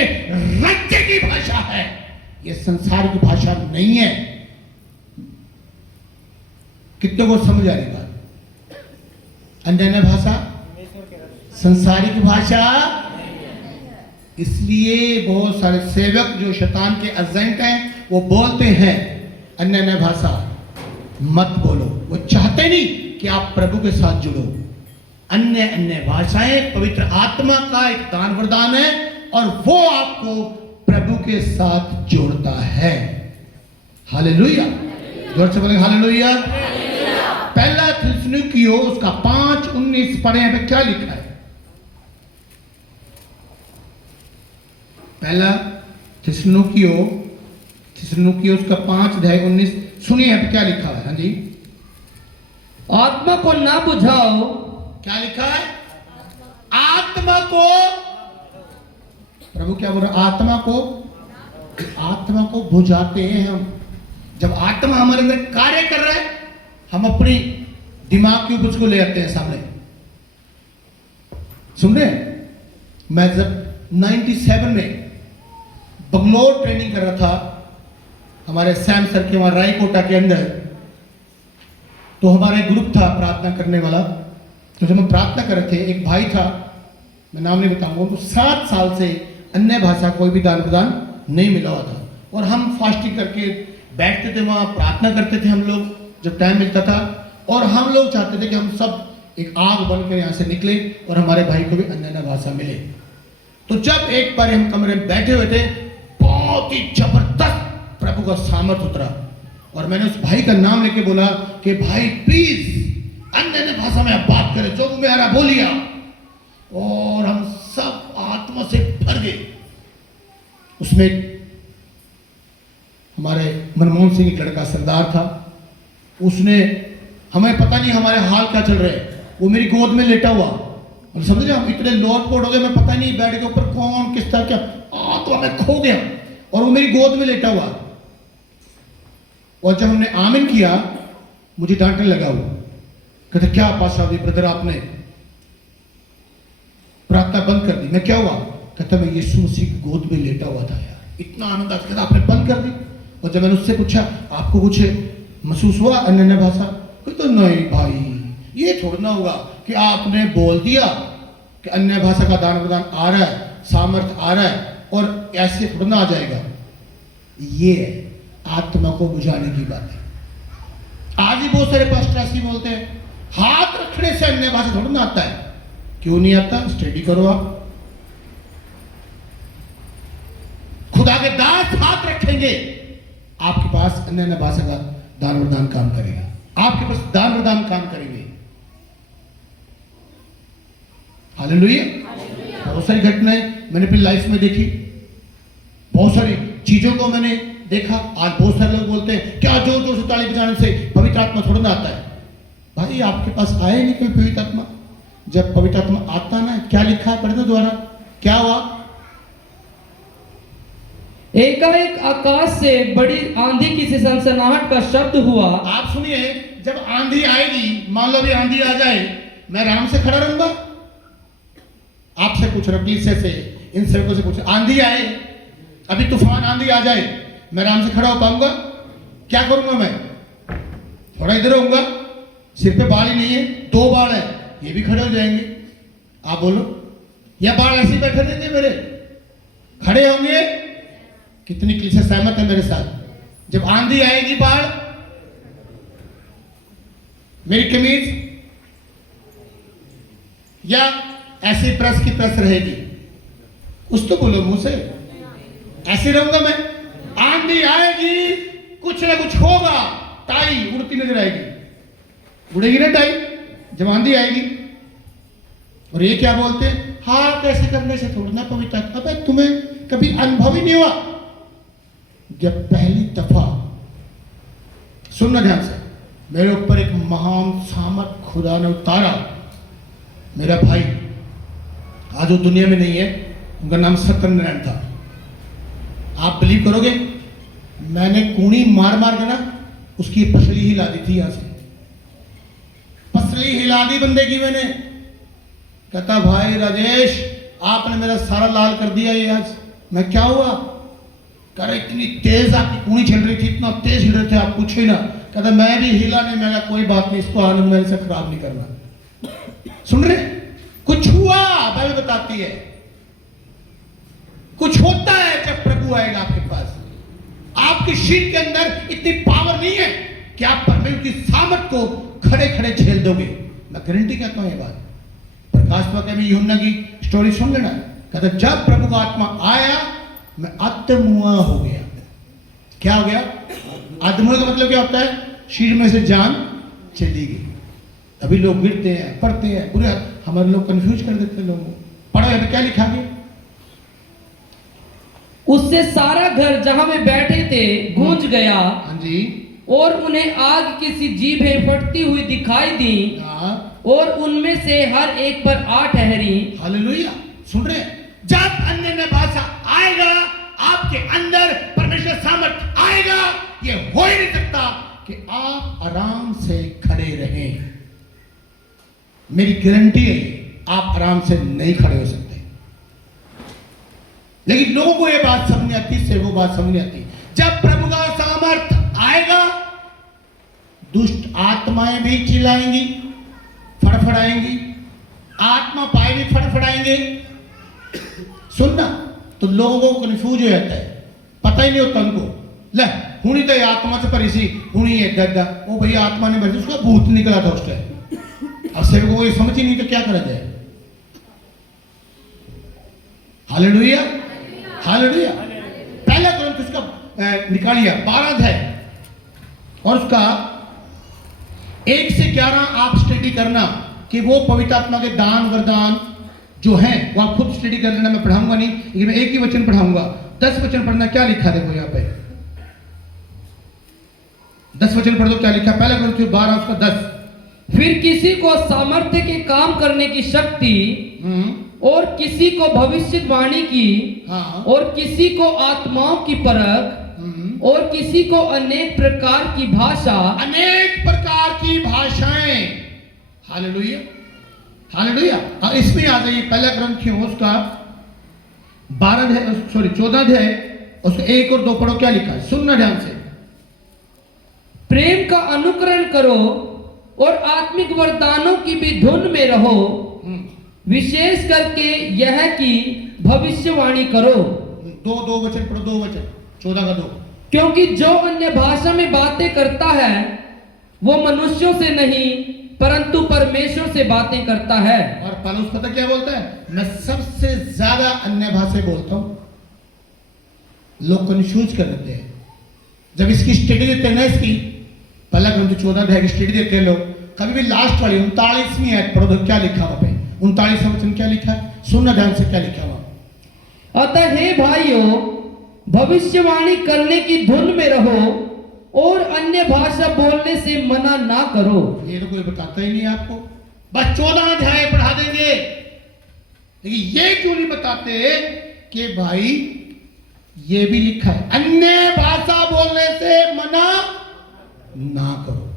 राज्य की भाषा है, ये संसार की भाषा नहीं है। कितने को समझ आ रही बात? अन्य भाषा संसारिक भाषा। इसलिए बहुत सारे सेवक जो शैतान के एजेंट हैं, वो बोलते हैं अन्य भाषा मत बोलो। वो चाहते नहीं कि आप प्रभु के साथ जुड़ो। अन्य भाषाएं पवित्र आत्मा का एक दान वरदान है, और वो आपको प्रभु के साथ जोड़ता है। हालेलुया। जोर से बोलेंगे हालेलुया। पहला थिस्सलुनीकियों उसका 5:19 पढ़े हैं, क्या लिखा है? पहला थिस्सलुनीकियों का 5:19 सुनिए अब क्या लिखा है। हाँ जी, आत्मा को ना बुझाओ। क्या लिखा है? आत्मा को, प्रभु क्या बोल रहा है? आत्मा को बुझाते हैं हम। जब आत्मा हमारे अंदर कार्य कर रहा है, हम अपनी दिमाग की उपज को ले आते हैं सामने। सुन रहे हैं? मैं जब 97 में बंगलोर ट्रेनिंग कर रहा था हमारे सैम सर के वहां रायकोटा के अंदर, तो हमारा एक ग्रुप था प्रार्थना करने वाला। तो जब हम प्रार्थना कर रहे थे, एक भाई था, मैं नाम नहीं बताऊंगा, उनको 7 साल से अन्य भाषा कोई भी दान प्रदान नहीं मिला हुआ था। और हम फास्टिंग करके बैठते थे वहाँ, प्रार्थना करते थे हम लोग जब टाइम मिलता था। और हम लोग चाहते थे कि हम सब एक आग बनकर यहाँ से निकले और हमारे भाई को भी अन्य भाषा मिले। तो जब एक बार हम कमरे में बैठे हुए थे, बहुत ही जबरदस्त प्रभु का सामर्थ उतरा और मैंने उस भाई का नाम लेके बोला कि भाई प्लीज अन्य भाषा में आप बात करें, जो मेरा बोलिया। और हम सब आत्मा से भर गए। उसमें हमारे मनमोहन सिंह एक लड़का सरदार था, उसने, हमें पता नहीं हमारे हाल क्या चल रहे हैं, वो मेरी गोद में लेटा हुआ और समझ रहे हम इतने लोटपोट हो गए, मैं पता नहीं बेड के ऊपर कौन किस तरह क्या आत्मा में खो गया और वो मेरी गोद में लेटा हुआ। और जब हमने आमीन किया, मुझे डांटने लगा वो, कहते क्या पाशा दी ब्रदर आपने प्रार्थना बंद कर दी। मैं क्या हुआ? कहता मैं यीशु मसीह की गोद में लेटा हुआ था यार, इतना आनंद आता। कहता आपने बंद कर दी। और जब मैंने उससे पूछा आपको कुछ महसूस हुआ अन्य भाषा? कहता नहीं भाई, ये थोड़ा ना होगा कि आपने बोल दिया कि अन्य भाषा का दान प्रदान आ रहा है, सामर्थ आ रहा है और ऐसे थोड़ा ना आ जाएगा। ये आत्मा को बुझाने की बात है। आज ही बहुत सारे पास्टर ऐसे बोलते हैं, हाथ रखने से अन्य भाषा थोड़ा ना आता है। क्यों नहीं आता? स्टडी करो आप। खुदा के दास हाथ रखेंगे, आपके पास अन्य भाषा का दान प्रदान काम करेगा, आपके पास दान प्रदान काम करेंगे। हालेलुया। बहुत सारी घटनाएं मैंने अपनी लाइफ में देखी, बहुत सारी चीजों को मैंने देखा। आज बहुत सारे लोग बोलते हैं क्या जोर जोर से ताली बजाने से पवित्र आत्मा थोड़ा ना आता है। भाई आपके पास आए नहीं कोई पवित्र आत्मा? जब पवित्र आत्मा आता ना, क्या लिखा है पढ़ने द्वारा, क्या हुआ? एकाएक आकाश से बड़ी आंधी की सी सनसनाहट का शब्द हुआ। आप सुनिए, जब आंधी आएगी, मान लो भी आंधी आ जाए, मैं आराम से खड़ा रहूंगा? आपसे पूछ रहा हूं, से इन सेवकों से पूछ, आंधी आए, अभी तूफान आंधी आ जाए, मैं आराम से खड़ा हो पाऊंगा? क्या करूंगा मैं? थोड़ा इधर होऊंगा, सिर पे बाल ही नहीं है, 2 बाल है, ये भी खड़े हो जाएंगे। आप बोलो, या बाल ऐसे बैठे रहेंगे मेरे? खड़े होंगे? कितनी किसी से सहमत है मेरे साथ? जब आंधी आएगी, बाढ़, मेरी कमीज या ऐसी प्रेस की प्रेस रहेगी? कुछ तो बोलो मुंह से। ऐसे रहूंगा मैं? आंधी आएगी, कुछ ना कुछ होगा, टाई उड़ती नजर आएगी, उड़ेगी ना टाई जब आंधी आएगी। और ये क्या बोलते हैं, हाथ ऐसे करने से थोड़ा ना पवित्र। अबे तुम्हें कभी अनुभव ही नहीं हुआ? जब पहली दफा, सुनना ध्यान से, मेरे ऊपर एक महान सामर्थ खुदा ने उतारा। मेरा भाई आज वो दुनिया में नहीं है, उनका नाम सत्यनारायण था। आप बिलीव करोगे, मैंने कूणी मार मार के ना उसकी पसली हिला दी थी, यहां से पसली हिला दी बंदे की मैंने। कहता भाई राजेश, आपने मेरा सारा लाल कर दिया ये आज। मैं क्या हुआ? कह रहा इतनी तेज आपकी कूणी चल रही थी, इतना तेज हिल रहे थे आप, पूछो ही ना। कहता मैं भी हिला नहीं। मैं कोई बात नहीं, इसको आनंद मेरे से खराब नहीं करना। सुन रहे, कुछ हुआ, बाइबल बताती है कुछ होता है जब प्रभु आएगा आपके पास। आपकी शीट के अंदर इतनी पावर नहीं है कि आप परमेश्वर की सामर्थ को खड़े खड़े झेल दोगे। मैं गारंटी कहता हूं ये बात। प्रकाश वाक्य में यूहन्ना की स्टोरी सुन लेना। कहता जब प्रभु का आत्मा आया, मैं आत्मुआ हो गया। क्या हो गया? आत्मुआ का मतलब क्या होता है? शरीर में से जान चली गई। अभी लोग गिरते हैं, पढ़ते हैं, पूरे हमारे लोग कंफ्यूज कर देते हैं लोगों को। पढ़ो अभी क्या लिखा गया? उससे सारा घर जहां वे बैठे थे गूंज गया हाँ जी, और उन्हें आग की सी जीभें फटती हुई दिखाई दी हाँ, और उनमें से हर एक पर आ ठहरी। हालेलुया। सुन रहे हैं? जब अन्य भाषा आएगा आपके अंदर परमेश्वर सामर्थ आएगा, ये हो ही नहीं सकता कि आप आराम से खड़े रहें। मेरी गारंटी है आप आराम से नहीं खड़े हो सकते। लेकिन लोगों को ये बात समझ नहीं आती, से वो बात समझ नहीं आती। जब प्रभु का सामर्थ आएगा, दुष्ट आत्माएं भी चिल्लाएंगी, फड़फड़ाएंगी, आत्मा पाए भी फड़फड़ाएंगे। सुनना, तो लोगों को कंफ्यूज हो जाता है, पता ही नहीं होता उनको। ले हुणी तो आत्मा से भरी सी, हुणी है दर्दा, वो भैया आत्मा ने भरी, उसका भूत निकला था उस टाइम। अब सेवकों को ये समझ ही नहीं तो क्या करा जाए। Hallelujah, hallelujah. पहला ग्रंथ उसका निकालिए 12 अध्याय और उसका 1 से 11 आप स्टडी करना कि वो पवित्र आत्मा के दान वरदान जो हैं वो आप खुद स्टडी कर लेना। मैं पढ़ाऊंगा नहीं, लेकिन मैं एक ही वचन पढ़ाऊंगा। 10 वचन पढ़ना। क्या लिखा देखो यहाँ पे 10 वचन पढ़ दो, क्या लिखा। पहला ग्रंथ 12 उसका 10। फिर किसी को सामर्थ्य के काम करने की शक्ति और किसी को भविष्यवाणी की, हाँ, और किसी को आत्माओं की परख, और किसी को अनेक प्रकार की भाषा, अनेक प्रकार की भाषाएं। Hallelujah, hallelujah. और इसमें आ जाइए पहला ग्रंथियों उसका 14 अध्याय उसका 1 और 2 पढ़ो। क्या लिखा है, सुनना ध्यान से। प्रेम का अनुकरण करो और आत्मिक वरदानों की भी धुन में रहो, विशेष करके यह कि भविष्यवाणी करो। 2 वचन पढ़ो, 2 वचन 14 का 2। क्योंकि जो अन्य भाषा में बातें करता है वो मनुष्यों से नहीं परंतु परमेश्वर से बातें करता है। और पौलुस पता क्या बोलता है, मैं सबसे ज्यादा अन्य भाषा बोलता हूं। लोग कंफ्यूज कर देते हैं जब इसकी स्टडी देते हैं ना, इसकी पहला ग्रंथ 14 अध्याय की स्टडी देते हैं लोग। कभी भी लास्ट वाली 39वीं आयत पढ़ो तो क्या लिखा वहां पे, 39वां वचन क्या लिखा है, सुनना ध्यान से क्या लिखा वहां। अतः हे भाइयों, भविष्यवाणी करने की धुन में रहो और अन्य भाषा बोलने से मना ना करो। ये तो कोई बताता ही नहीं आपको, बस 14 अध्याय पढ़ा देंगे, लेकिन ये क्यों नहीं बताते कि भाई ये भी लिखा है अन्य भाषा बोलने से मना ना करो।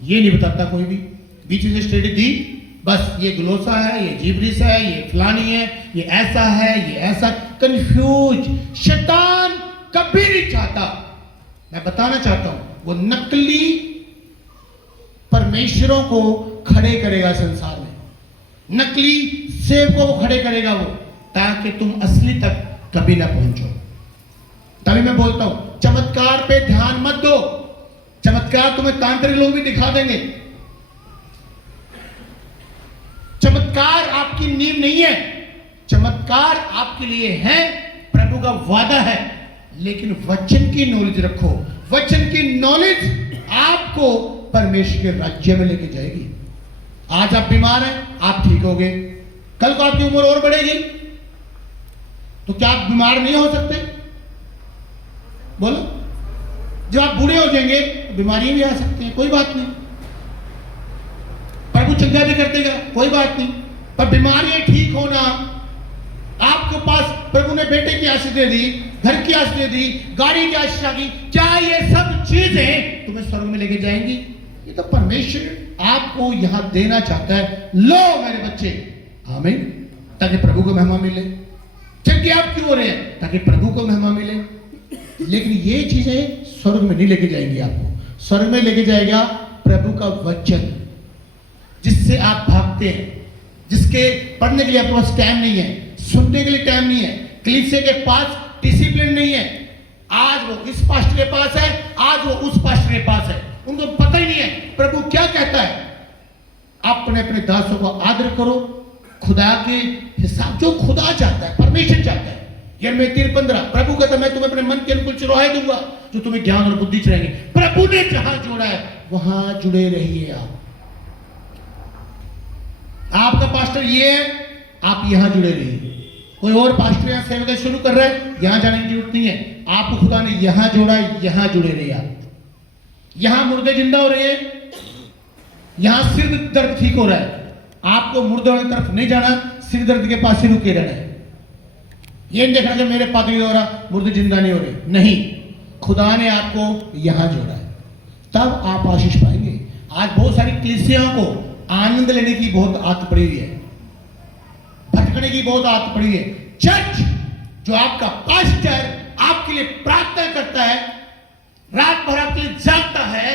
ये नहीं बताता कोई भी। बीच में स्टडी दी, बस ये ग्लोसा है, ये जिब्रिस है, ये फलानी है, ये ऐसा है, ये ऐसा। कंफ्यूज शैतान कभी नहीं चाहता। मैं बताना चाहता हूं, वो नकली परमेश्वरों को खड़े करेगा संसार में, नकली सेवकों को खड़े करेगा वो, ताकि तुम असली तक कभी ना पहुंचो। तभी मैं बोलता हूं चमत्कार पे ध्यान मत दो। चमत्कार तुम्हें तांत्रिक लोग भी दिखा देंगे। चमत्कार आपकी नींव नहीं है, चमत्कार आपके लिए है, प्रभु का वादा है। लेकिन वचन की नॉलेज रखो। वचन की नॉलेज आपको परमेश्वर के राज्य में लेके जाएगी। आज आप बीमार हैं, आप ठीक हो गए, कल को आपकी उम्र और बढ़ेगी, तो क्या आप बीमार नहीं हो सकते? बोलो। जब आप बूढ़े हो जाएंगे तो बीमारियां भी आ सकती हैं, कोई बात नहीं। प्रभु चंगा भी कर देगा, कोई बात नहीं। पर बीमारियां ठीक होना, आपके पास प्रभु ने बेटे की आशीष दे दी, घर की आशीष दे दी, गाड़ी की आशीष आ गई, क्या ये सब चीजें तुम्हें स्वर्ग में लेके जाएंगी? ये तो परमेश्वर आपको यहां देना चाहता है। लो मेरे बच्चे, आमीन, ताकि प्रभु को महिमा मिले। चंगे आप क्यों हो रहे हैं? ताकि प्रभु को महिमा मिले। लेकिन ये चीजें स्वर्ग में नहीं लेके जाएंगी आपको। स्वर्ग में लेके जाएगा प्रभु का वचन, जिससे आप भागते हैं, जिसके पढ़ने के लिए आपके पास टाइम नहीं है, सुनने के लिए टाइम नहीं है, कलीसिया के पास डिसिप्लिन नहीं है। आज वो इस पास्टर के पास है, आज वो उस पास्टर के पास है, उनको पता ही नहीं है प्रभु क्या कहता है। अपने अपने दासों को आदर करो, खुदा के हिसाब, जो खुदा चाहता है, परमेश्वर चाहता है। यिर्मयाह 3:15 प्रभु कहता है मैं तुम्हें अपने मन के अनुकूल चुराहे दूंगा, जो तुम्हें ज्ञान और बुद्धि चढ़ाएंगे। प्रभु ने जहां जोड़ा है वहां जुड़े रहिए। आपका पास्टर ये है, आप यहां जुड़े रहिए। कोई और पास्टर यहाँ सेवा शुरू कर रहा है, यहाँ जाने की जरूरत नहीं है। आपको खुदा ने यहाँ जोड़ा है, यहाँ जुड़े रहिए आप। यहाँ मुर्दे जिंदा हो रहे हैं, यहाँ सिर दर्द ठीक हो रहा है। आपको मुर्दे वाली तरफ नहीं जाना, सिर दर्द के पास ही रुके रहना है। ये नहीं देखना कि मेरे पादरी द्वारा मुर्दे जिंदा नहीं हो रहे, नहीं, खुदा ने आपको यहाँ जोड़ा है, तब आप आशीष पाएंगे। आज बहुत सारी कलीसियाओं को आनंद लेने की बहुत आदत पड़ी हुई है, भटकने की बहुत आदत पड़ी है। चर्च जो आपका पास्टर आपके लिए प्रार्थना करता है, रात भर आपके लिए जागता है,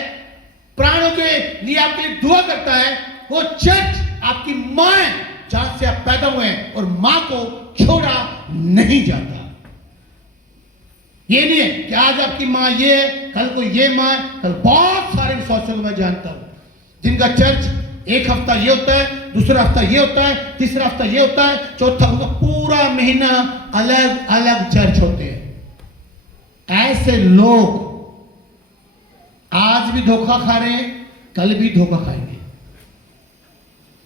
प्राणों के लिए आपके लिए दुआ करता है, वो चर्च आपकी मां है जहां से आप पैदा हुए हैं, और मां को छोड़ा नहीं जाता। ये नहीं है कि आज आपकी मां ये है, कल को ये मां है, कल बहुत सारे विश्वासियों को मैं जानता हूं जिनका चर्च एक हफ्ता ये होता है, दूसरा हफ्ता ये होता है, तीसरा हफ्ता ये होता है, चौथा हफ्ता, पूरा महीना अलग अलग चर्च होते हैं। ऐसे लोग आज भी धोखा खा रहे हैं, कल भी धोखा खाएंगे,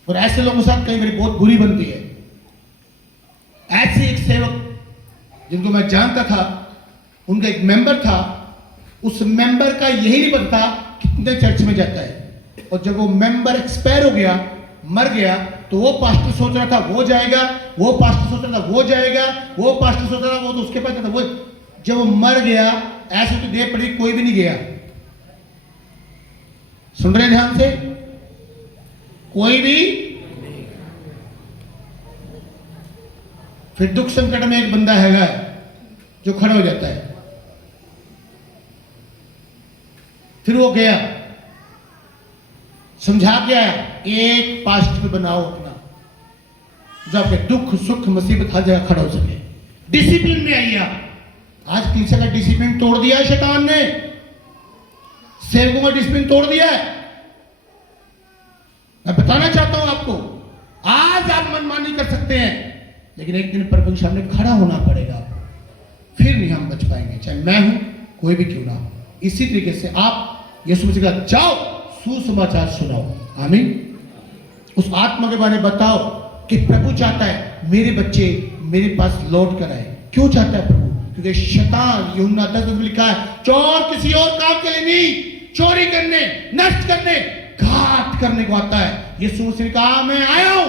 और ऐसे लोगों के साथ कई बार बहुत बुरी बनती है। ऐसे एक सेवक जिनको मैं जानता था, उनका एक मेंबर था, उस मेंबर का यही नहीं पता कितने चर्च में जाता है, और जब वो मेंबर एक्सपायर हो गया, मर गया, तो वो पास्टर सोच रहा था वो जाएगा, वो पास्टर सोच रहा था वो जाएगा, वो पास्टर सोच रहा था वो तो उसके पास था वो। जब वो मर गया, ऐसे तो देर पड़ी, कोई भी नहीं गया। सुन रहे ध्यान से, कोई भी। फिर दुख संकट में एक बंदा हैगा जो खड़ा हो जाता है, फिर वो गया, समझा के आया, एक पास्टर बनाओ अपना जो आपके दुख सुख मुसीबत हर जगह खड़ा हो सके, डिसिप्लिन में आइए आप। आज कलीसिया का डिसिप्लिन तोड़ दिया है शैतान ने, सेवकों का डिसिप्लिन तोड़ दिया है। मैं बताना चाहता हूं आपको, आज आप मनमानी कर सकते हैं, लेकिन एक दिन प्रभु के सामने खड़ा होना पड़ेगा आपको, फिर नहीं हम बच पाएंगे, चाहे मैं हूं, कोई भी क्यों ना हो। इसी तरीके से आप यीशु मसीह का जाओ, सुसमाचार सुनाओ, आमीन। उस आत्मा के बारे में बताओ कि प्रभु चाहता है मेरे बच्चे मेरे पास लौट कर आए। क्यों चाहता है प्रभु? क्योंकि शैतान, यूहन्ना 10 में लिखा है, चोर किसी और काम के लिए नहीं, चोरी करने, नष्ट करने, घात करने को आता है। यीशु मसीह ने कहा मैं आया हूं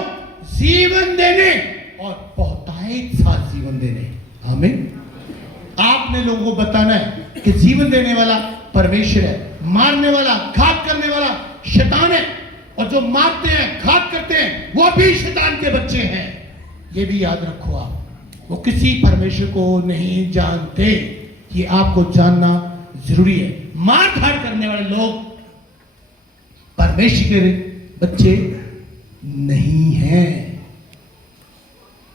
जीवन देने और बहुतायत साथ जीवन देने, आमीन। आपने लोगों को बताना है कि जीवन देने वाला परमेश्वर है, मारने वाला, घात करने वाला शैतान है, और जो मारते हैं, घात करते हैं, वो भी शैतान के बच्चे हैं। ये भी याद रखो आप, वो किसी परमेश्वर को नहीं जानते, ये आपको जानना जरूरी है। मार धाड़ करने वाले लोग परमेश्वर के बच्चे नहीं हैं।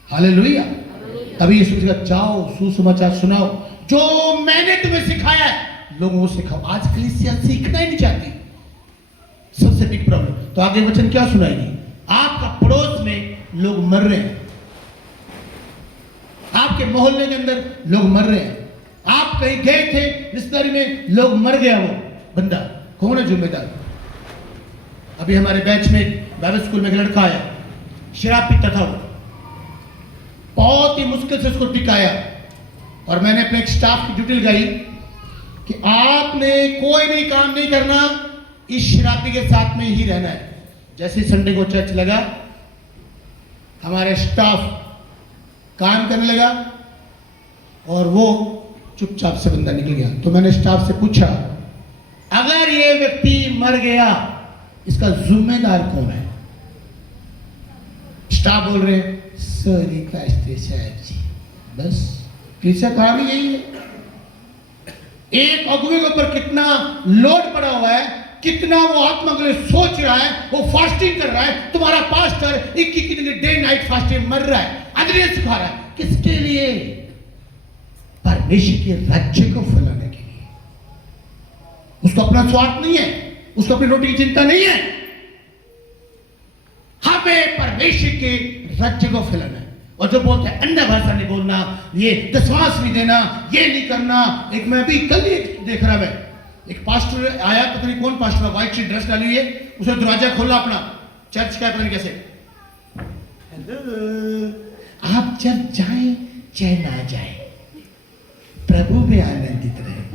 हालेलुया। तभी यीशु का जाओ सुसमाचार सुनाओ, जो मैंने तुम्हें सिखाया है लोगों को सिखाओ। आज कलीसिया सीखना ही नहीं चाहती, सबसे बिग प्रॉब्लम। तो आगे वचन क्या सुनाएगी? आपका पड़ोस में लोग मर रहे हैं, आपके मोहल्ले के अंदर लोग मर रहे हैं, आप कहीं गए थे रिश्तेदारी में, लोग मर गया, वो बंदा कौन है जिम्मेदार? अभी हमारे बैच में बाइबल स्कूल में एक लड़का आया, शराब पीता था, वो बहुत ही मुश्किल से उसको टिकाया, और मैंने अपने एक स्टाफ की ड्यूटी लगाई कि आपने कोई भी काम नहीं करना, इस शराबी के साथ में ही रहना है। जैसे संडे को चर्च लगा, हमारे स्टाफ काम करने लगा, और वो चुपचाप से बंदा निकल गया। तो मैंने स्टाफ से पूछा, अगर ये व्यक्ति मर गया, इसका जिम्मेदार कौन है? स्टाफ बोल रहे सॉरी पास्टर साहब जी, बस किसका काम ही यही है। एक अगुवे के ऊपर कितना लोड पड़ा हुआ है, कितना वो आत्मा के लिए सोच रहा है, वो फास्टिंग कर रहा है। तुम्हारा पास्टर 21 दिन डे नाइट फास्टिंग मर रहा है, अदरियत सिखा रहा है, किसके लिए? परमेश्वर के राज्य को फैलाने के लिए। उसको अपना स्वार्थ नहीं है, उसको अपनी रोटी की चिंता नहीं है, हमें परमेश्वर के राज्य को फैलाना है। और जो बोलते हैं अन्य भाषा नहीं बोलना, ये दशवांश नहीं देना, ये नहीं करना। एक मैं अभी कल ही देख रहा, मैं एक पास्टर आया, पता नहीं कौन पास्टर, व्हाइट सी ड्रेस डाली है, उसने दरवाजा खोला अपना चर्च का, पता नहीं कैसे, आप जब जाएं चाहे ना जाएं, प्रभु में आनंदित रहें।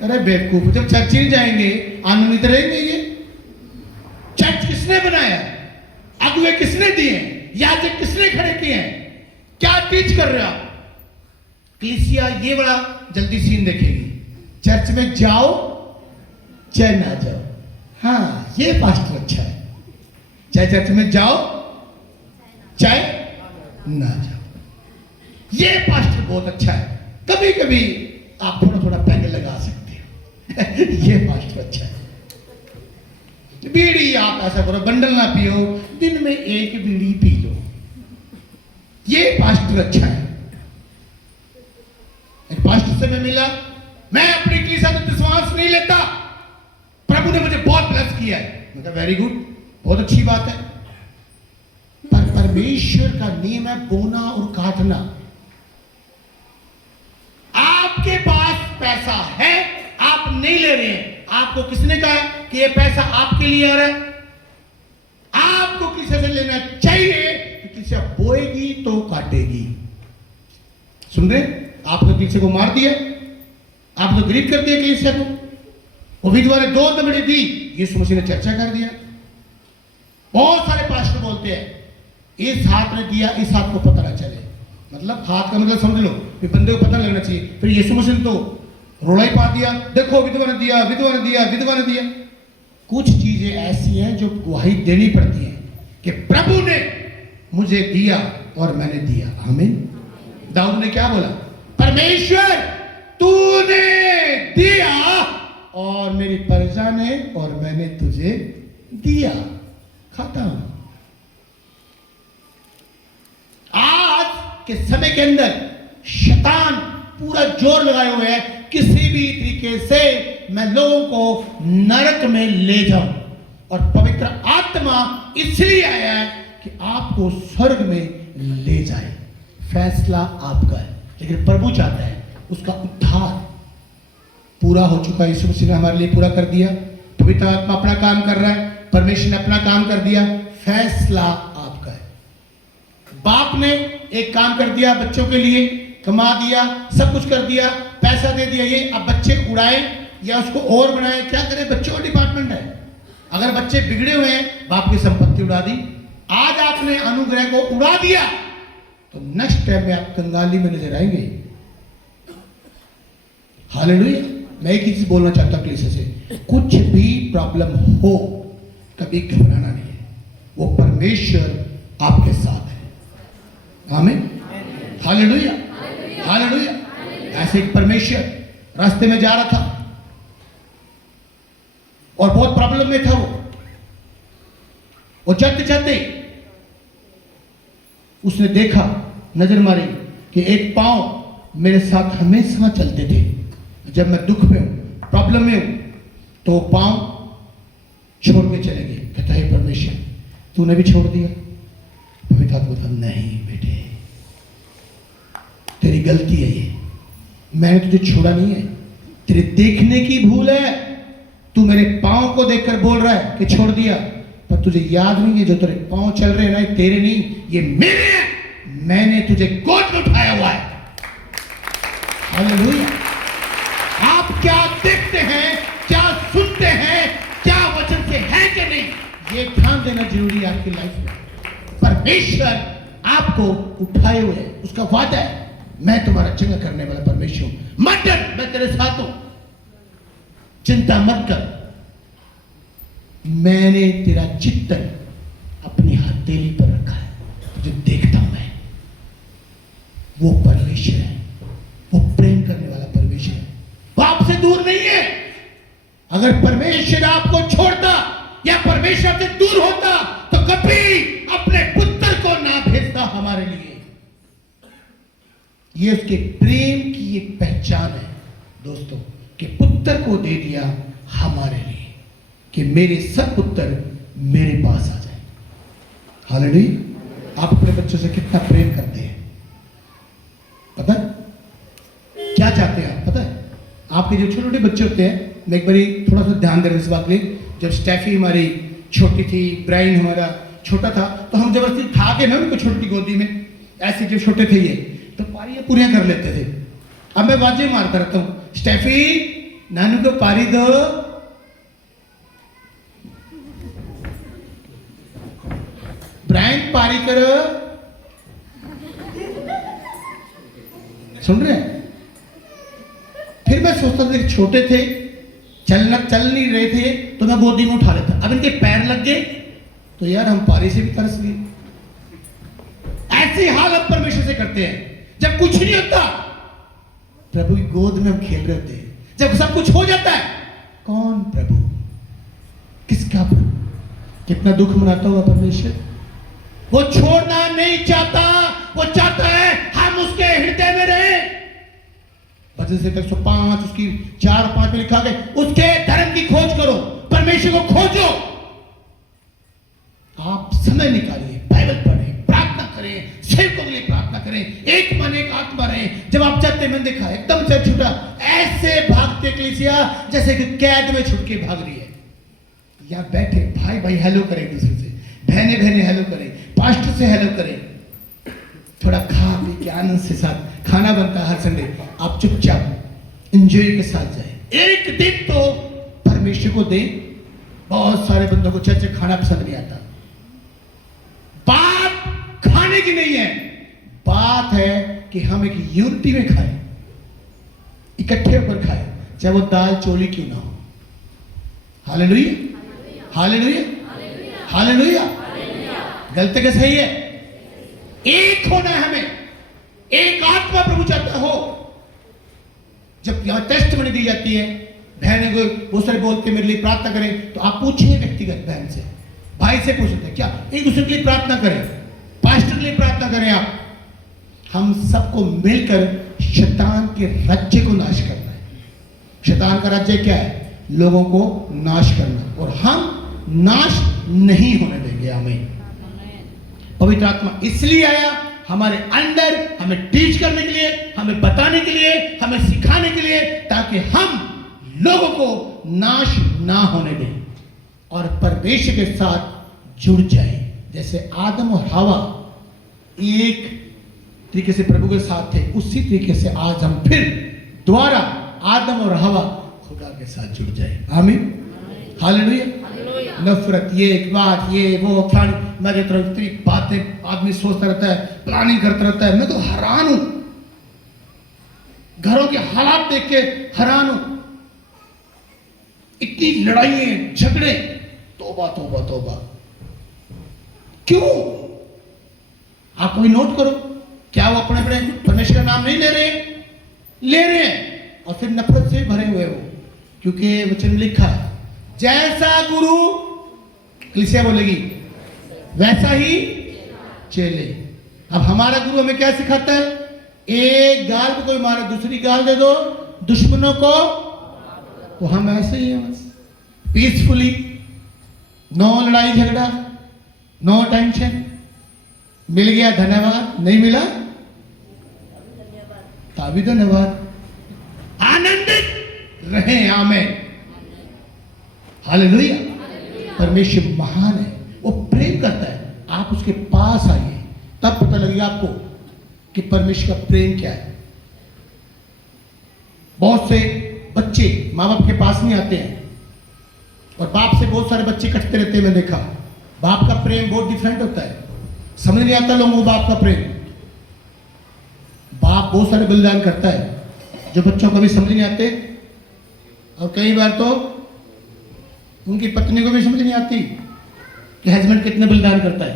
अरे बेवकूफ, जब चर्च ही नहीं जाएंगे आनंदित रहेंगे? ये चर्च किसने बनाया? अगुवे किसने दिए? याजक किसने खड़े किए हैं? क्या टीच कर रहे हो आप? कलीसिया ये बड़ा जल्दी सीन देखेगी, चर्च में जाओ चाहे ना जाओ। हाँ, ये पास्टर अच्छा है, चाहे चर्च में जाओ चाहे ना जाओ। ये पास्टर बहुत अच्छा है, कभी कभी आप थोड़ा थोड़ा पैग लगा सकते हो। ये पास्टर अच्छा है। बीड़ी आप ऐसा करो, बंडल ना पियो, दिन में एक बीड़ी पी लो, ये पास्टर अच्छा है। एक पास्टर से मैं मिला, मैं अपनी कलीसिया में विश्वास नहीं लेता, प्रभु ने मुझे बहुत ब्लेस किया है। मैं कहा वेरी गुड, बहुत अच्छी बात है, पर परमेश्वर का नियम है बोना और काटना। आपके पास पैसा है, आप नहीं ले रहे हैं, आपको किसने कहा कि ये पैसा आपके लिए आ रहा है? आपको किसी से लेना चाहिए कि किसी बोएगी तो काटेगी। सुन रहे? आपने किसी को मार दिया, आपने गरीब कर दिया किसी को, वो विधवा ने 2 दमड़ी दी, यीशु मसीह ने चर्चा कर दिया। बहुत सारे पास्टर बोलते हैं इस हाथ ने दिया, इस हाथ को पता ना चले। मतलब हाथ का मतलब समझ लो कि बंदे को पता लगना चाहिए। फिर यीशु मसीह ने तो रोड़ा ही पा दिया, देखो विधवा ने दिया, विधवा ने दिया, विधवा ने दिया। कुछ चीजें ऐसी हैं जो गवाही देनी पड़ती हैं कि प्रभु ने मुझे दिया और मैंने दिया। आमीन। दाऊद ने क्या बोला? परमेश्वर तूने दिया और मेरी प्रजा ने और मैंने तुझे दिया। खत्म। आज के समय के अंदर शैतान पूरा जोर लगाए हुए है किसी भी तरीके से मैं लोगों को नरक में ले जाऊं, और पवित्र आत्मा इसलिए आया है कि आपको स्वर्ग में ले जाए। फैसला आपका है, लेकिन प्रभु चाहता है उसका उद्धार पूरा हो चुका है। यीशु मसीह ने हमारे लिए पूरा कर दिया, पवित्र आत्मा अपना काम कर रहा है, परमेश्वर ने अपना काम कर दिया। फैसला आपका है। बाप ने एक काम कर दिया, बच्चों के लिए कमा दिया, सब कुछ कर दिया, पैसा दे दिया, ये अब बच्चे उड़ाए या उसको और बनाए, क्या करें? बच्चों का डिपार्टमेंट है। अगर बच्चे बिगड़े हुए हैं, बाप की संपत्ति उड़ा दी। आज आपने अनुग्रह को उड़ा दिया तो नेक्स्ट टाइम में आप कंगाली में नजर आएंगे। हालेलुया। मैं एक ही चीज बोलना चाहता हूं कलीसिया से, कुछ भी प्रॉब्लम हो कभी घबराना नहीं है, वो परमेश्वर आपके साथ है। आमीन। Hallelujah, hallelujah. ऐसे एक परमेश्वर रास्ते में जा रहा था और बहुत प्रॉब्लम में था वो जाते जाते उसने देखा, नजर मारी कि एक पांव मेरे साथ हमेशा चलते थे। जब मैं दुख में हूं, प्रॉब्लम में हूं, तो पांव छोड़ के चले गए। कहता है परमेश्वर तूने भी छोड़ दिया? पवित्र आत्मा बोलता नहीं बेटे, तेरी गलती है ये, मैंने तुझे छोड़ा नहीं है, तेरे देखने की भूल है। तू मेरे पांव को देखकर बोल रहा है कि छोड़ दिया, पर तुझे याद नहीं है जो तेरे पांव चल रहे हैं ना, तेरे नहीं, ये मेरे हैं। मैंने तुझे गोद में उठाया हुआ है। हालेलुया। आप क्या देखते हैं, क्या सुनते हैं, क्या वचन से है कि नहीं, ये ध्यान देना जरूरी है आपकी लाइफ में। परमेश्वर आपको उठाए हुए है, उसका वादा है मैं तुम्हारा चंगा करने वाला परमेश्वर हूं। मत डर, मैं तेरे साथ हूं, चिंता मत कर, मैंने तेरा चित्तन अपनी हथेली पर रखा है, तुझे देखता हूं मैं। वो परमेश्वर है, वो प्रेम करने वाला परमेश्वर है, वो आपसे दूर नहीं है। अगर परमेश्वर आपको छोड़ता या परमेश्वर से दूर होता तो कभी अपने पुत्र को ना भेजता हमारे लिए। ये उसके प्रेम की एक पहचान है दोस्तों, कि पुत्र को दे दिया हमारे लिए, कि मेरे सब पुत्र मेरे पास आ जाए। हालेलुया। आप अपने बच्चों से कितना प्रेम करते हैं, पता है? क्या चाहते हैं आप, पता है? आपके जो छोटे छोटे बच्चे होते हैं, मैं एक बार थोड़ा सा ध्यान दे रहा हूं इस बात में। जब स्टैफी हमारी छोटी थी, ब्राइन हमारा छोटा था तो हम जबरदस्ती उठा के ना उनको छोटी गोदी में, ऐसे जो छोटे थे ये, तो पारियां पूरियां कर लेते थे। अब मैं बाजे मारता रहता हूँ, स्टेफी नानू को पारी दो, ब्रायन पारी करो, सुन रहे हैं? फिर मैं सोचता था कि छोटे थे, चल नहीं रहे थे, तो मैं गोदी में उठा लेता। अब इनके पैर लग गए तो यार हम पारी से भी तरस गए। ऐसी हाल हम परमेश्वर से करते हैं। जब कुछ नहीं होता प्रभु की गोद में हम खेल रहे होते हैं। जब सब कुछ हो जाता है, कौन प्रभु, किसका प्रभु? कितना दुख मनाता हुआ परमेश्वर। वो छोड़ना नहीं चाहता, वो चाहता है हम उसके हृदय में रहे। भजन से 105 उसकी 4-5 में लिखा गया, उसके धर्म की खोज करो, परमेश्वर को खोजो। आप समय निकालिए, बाइबल पढ़ें, प्रार्थना करें, सेवकों के लिए प्रार्थना करें, एक मन एक आत्मा रहे। जब आप जाते, मैंने देखा एकदम से छूटा, ऐसे भागते कलीसिया जैसे कि कैद में छुट के भाग रही है। या बैठे भाई भाई हेलो करें एक दूसरे से, बहने बहने हेलो करें, पास्टर से हेलो करें, थोड़ा खा पी के आनंद से साथ खाना बनता है हर संडे, आप चुपचाप एंजॉय के साथ जाए। एक दिन तो परमेश्वर को दें। बहुत सारे बंदों को चर्च खाना पसंद नहीं आता। बात खाने की नहीं है, बात है कि हम एक यूनिटी में खाएं, इकट्ठे होकर खाएं, चाहे वो दाल चोली क्यों ना हो। Hallelujah, hallelujah, hallelujah. गलती के सही है, एक होना है हमें, एक आत्मा प्रभु चाहता हो। जब यहां टेस्ट में दी जाती है, बहने को बहुत सारे बोलते मेरे लिए प्रार्थना करें, तो आप पूछिए व्यक्तिगत बहन से, भाई से पूछ सकते हैं, क्या एक दूसरे के लिए प्रार्थना करें, पास्टर के लिए प्रार्थना करें। आप हम सबको मिलकर शैतान के राज्य को नाश करना है। शैतान का राज्य क्या है? लोगों को नाश करना, और हम नाश नहीं होने देंगे। हमें पवित्र आत्मा इसलिए आया हमारे अंदर, हमें टीच करने के लिए, हमें बताने के लिए, हमें सिखाने के लिए, ताकि हम लोगों को नाश ना होने दें और परमेश्वर के साथ जुड़ जाए। जैसे आदम और हवा एक तरीके से प्रभु के साथ थे, उसी तरीके से आज हम फिर दोबारा आदम और हवा खुदा के साथ जुड़ जाए। आमीन, हालेलुया। नफरत, ये एक बात, ये वो फलानी, मैं कहता हूं इतनी बातें आदमी सोचता रहता है, प्लानिंग करता रहता है। मैं तो हैरान हूं, घरों के हालात देख के हैरान हूं। इतनी लड़ाइयां, झगड़े, तौबा तौबा तौबा। क्यों? आप कोई नोट करो, क्या वो अपने अपने परमेश्वर का नाम नहीं ले रहे हैं? ले रहे हैं, और फिर नफरत से भरे हुए हो, क्योंकि वचन में लिखा है, जैसा गुरु, कलीसिया बोलेगी, वैसा ही चेले। अब हमारा गुरु हमें क्या सिखाता है? एक गाल पे कोई मारे, दूसरी गाल दे दो दुश्मनों को। तो हम ऐसे ही हैं, बस पीसफुली, नो लड़ाई झगड़ा, नो टेंशन। मिल गया धन्यवाद, नहीं मिला तभी धन्यवाद। आनंदित रहे। आमेन, हालेलुया। परमेश्वर महान है, वो प्रेम करता है। आप उसके पास आइए, तब पता लगेगा आपको कि परमेश्वर का प्रेम क्या है। बहुत से बच्चे माँ बाप के पास नहीं आते हैं, और बाप से बहुत सारे बच्चे कटते रहते हैं। मैं देखा, बाप का प्रेम बहुत डिफरेंट होता है। समझ नहीं आता लोगों को बाप का प्रेम। बाप बहुत सारे बलिदान करता है जो बच्चों को भी समझ नहीं आते, और कई बार तो उनकी पत्नी को भी समझ नहीं आती कि हस्बैंड कितने बलिदान करता है।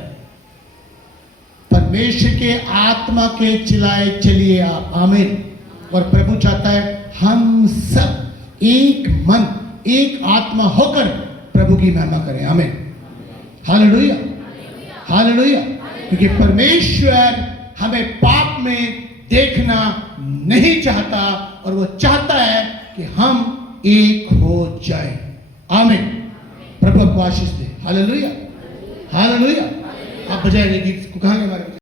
परमेश्वर के आत्मा के चिल्लाए चलिए आप। आमीन। और प्रभु चाहता है हम सब एक मन, एक आत्मा होकर प्रभु की महिमा करें। आमीन, हालेलुया, हालेलुया। क्योंकि परमेश्वर हमें पाप में देखना नहीं चाहता, और वो चाहता है कि हम एक हो जाए। आमीन। प्रभु को आशीष दे। Hallelujah, hallelujah. आप बजाएंगे गीत को, कहां हमारे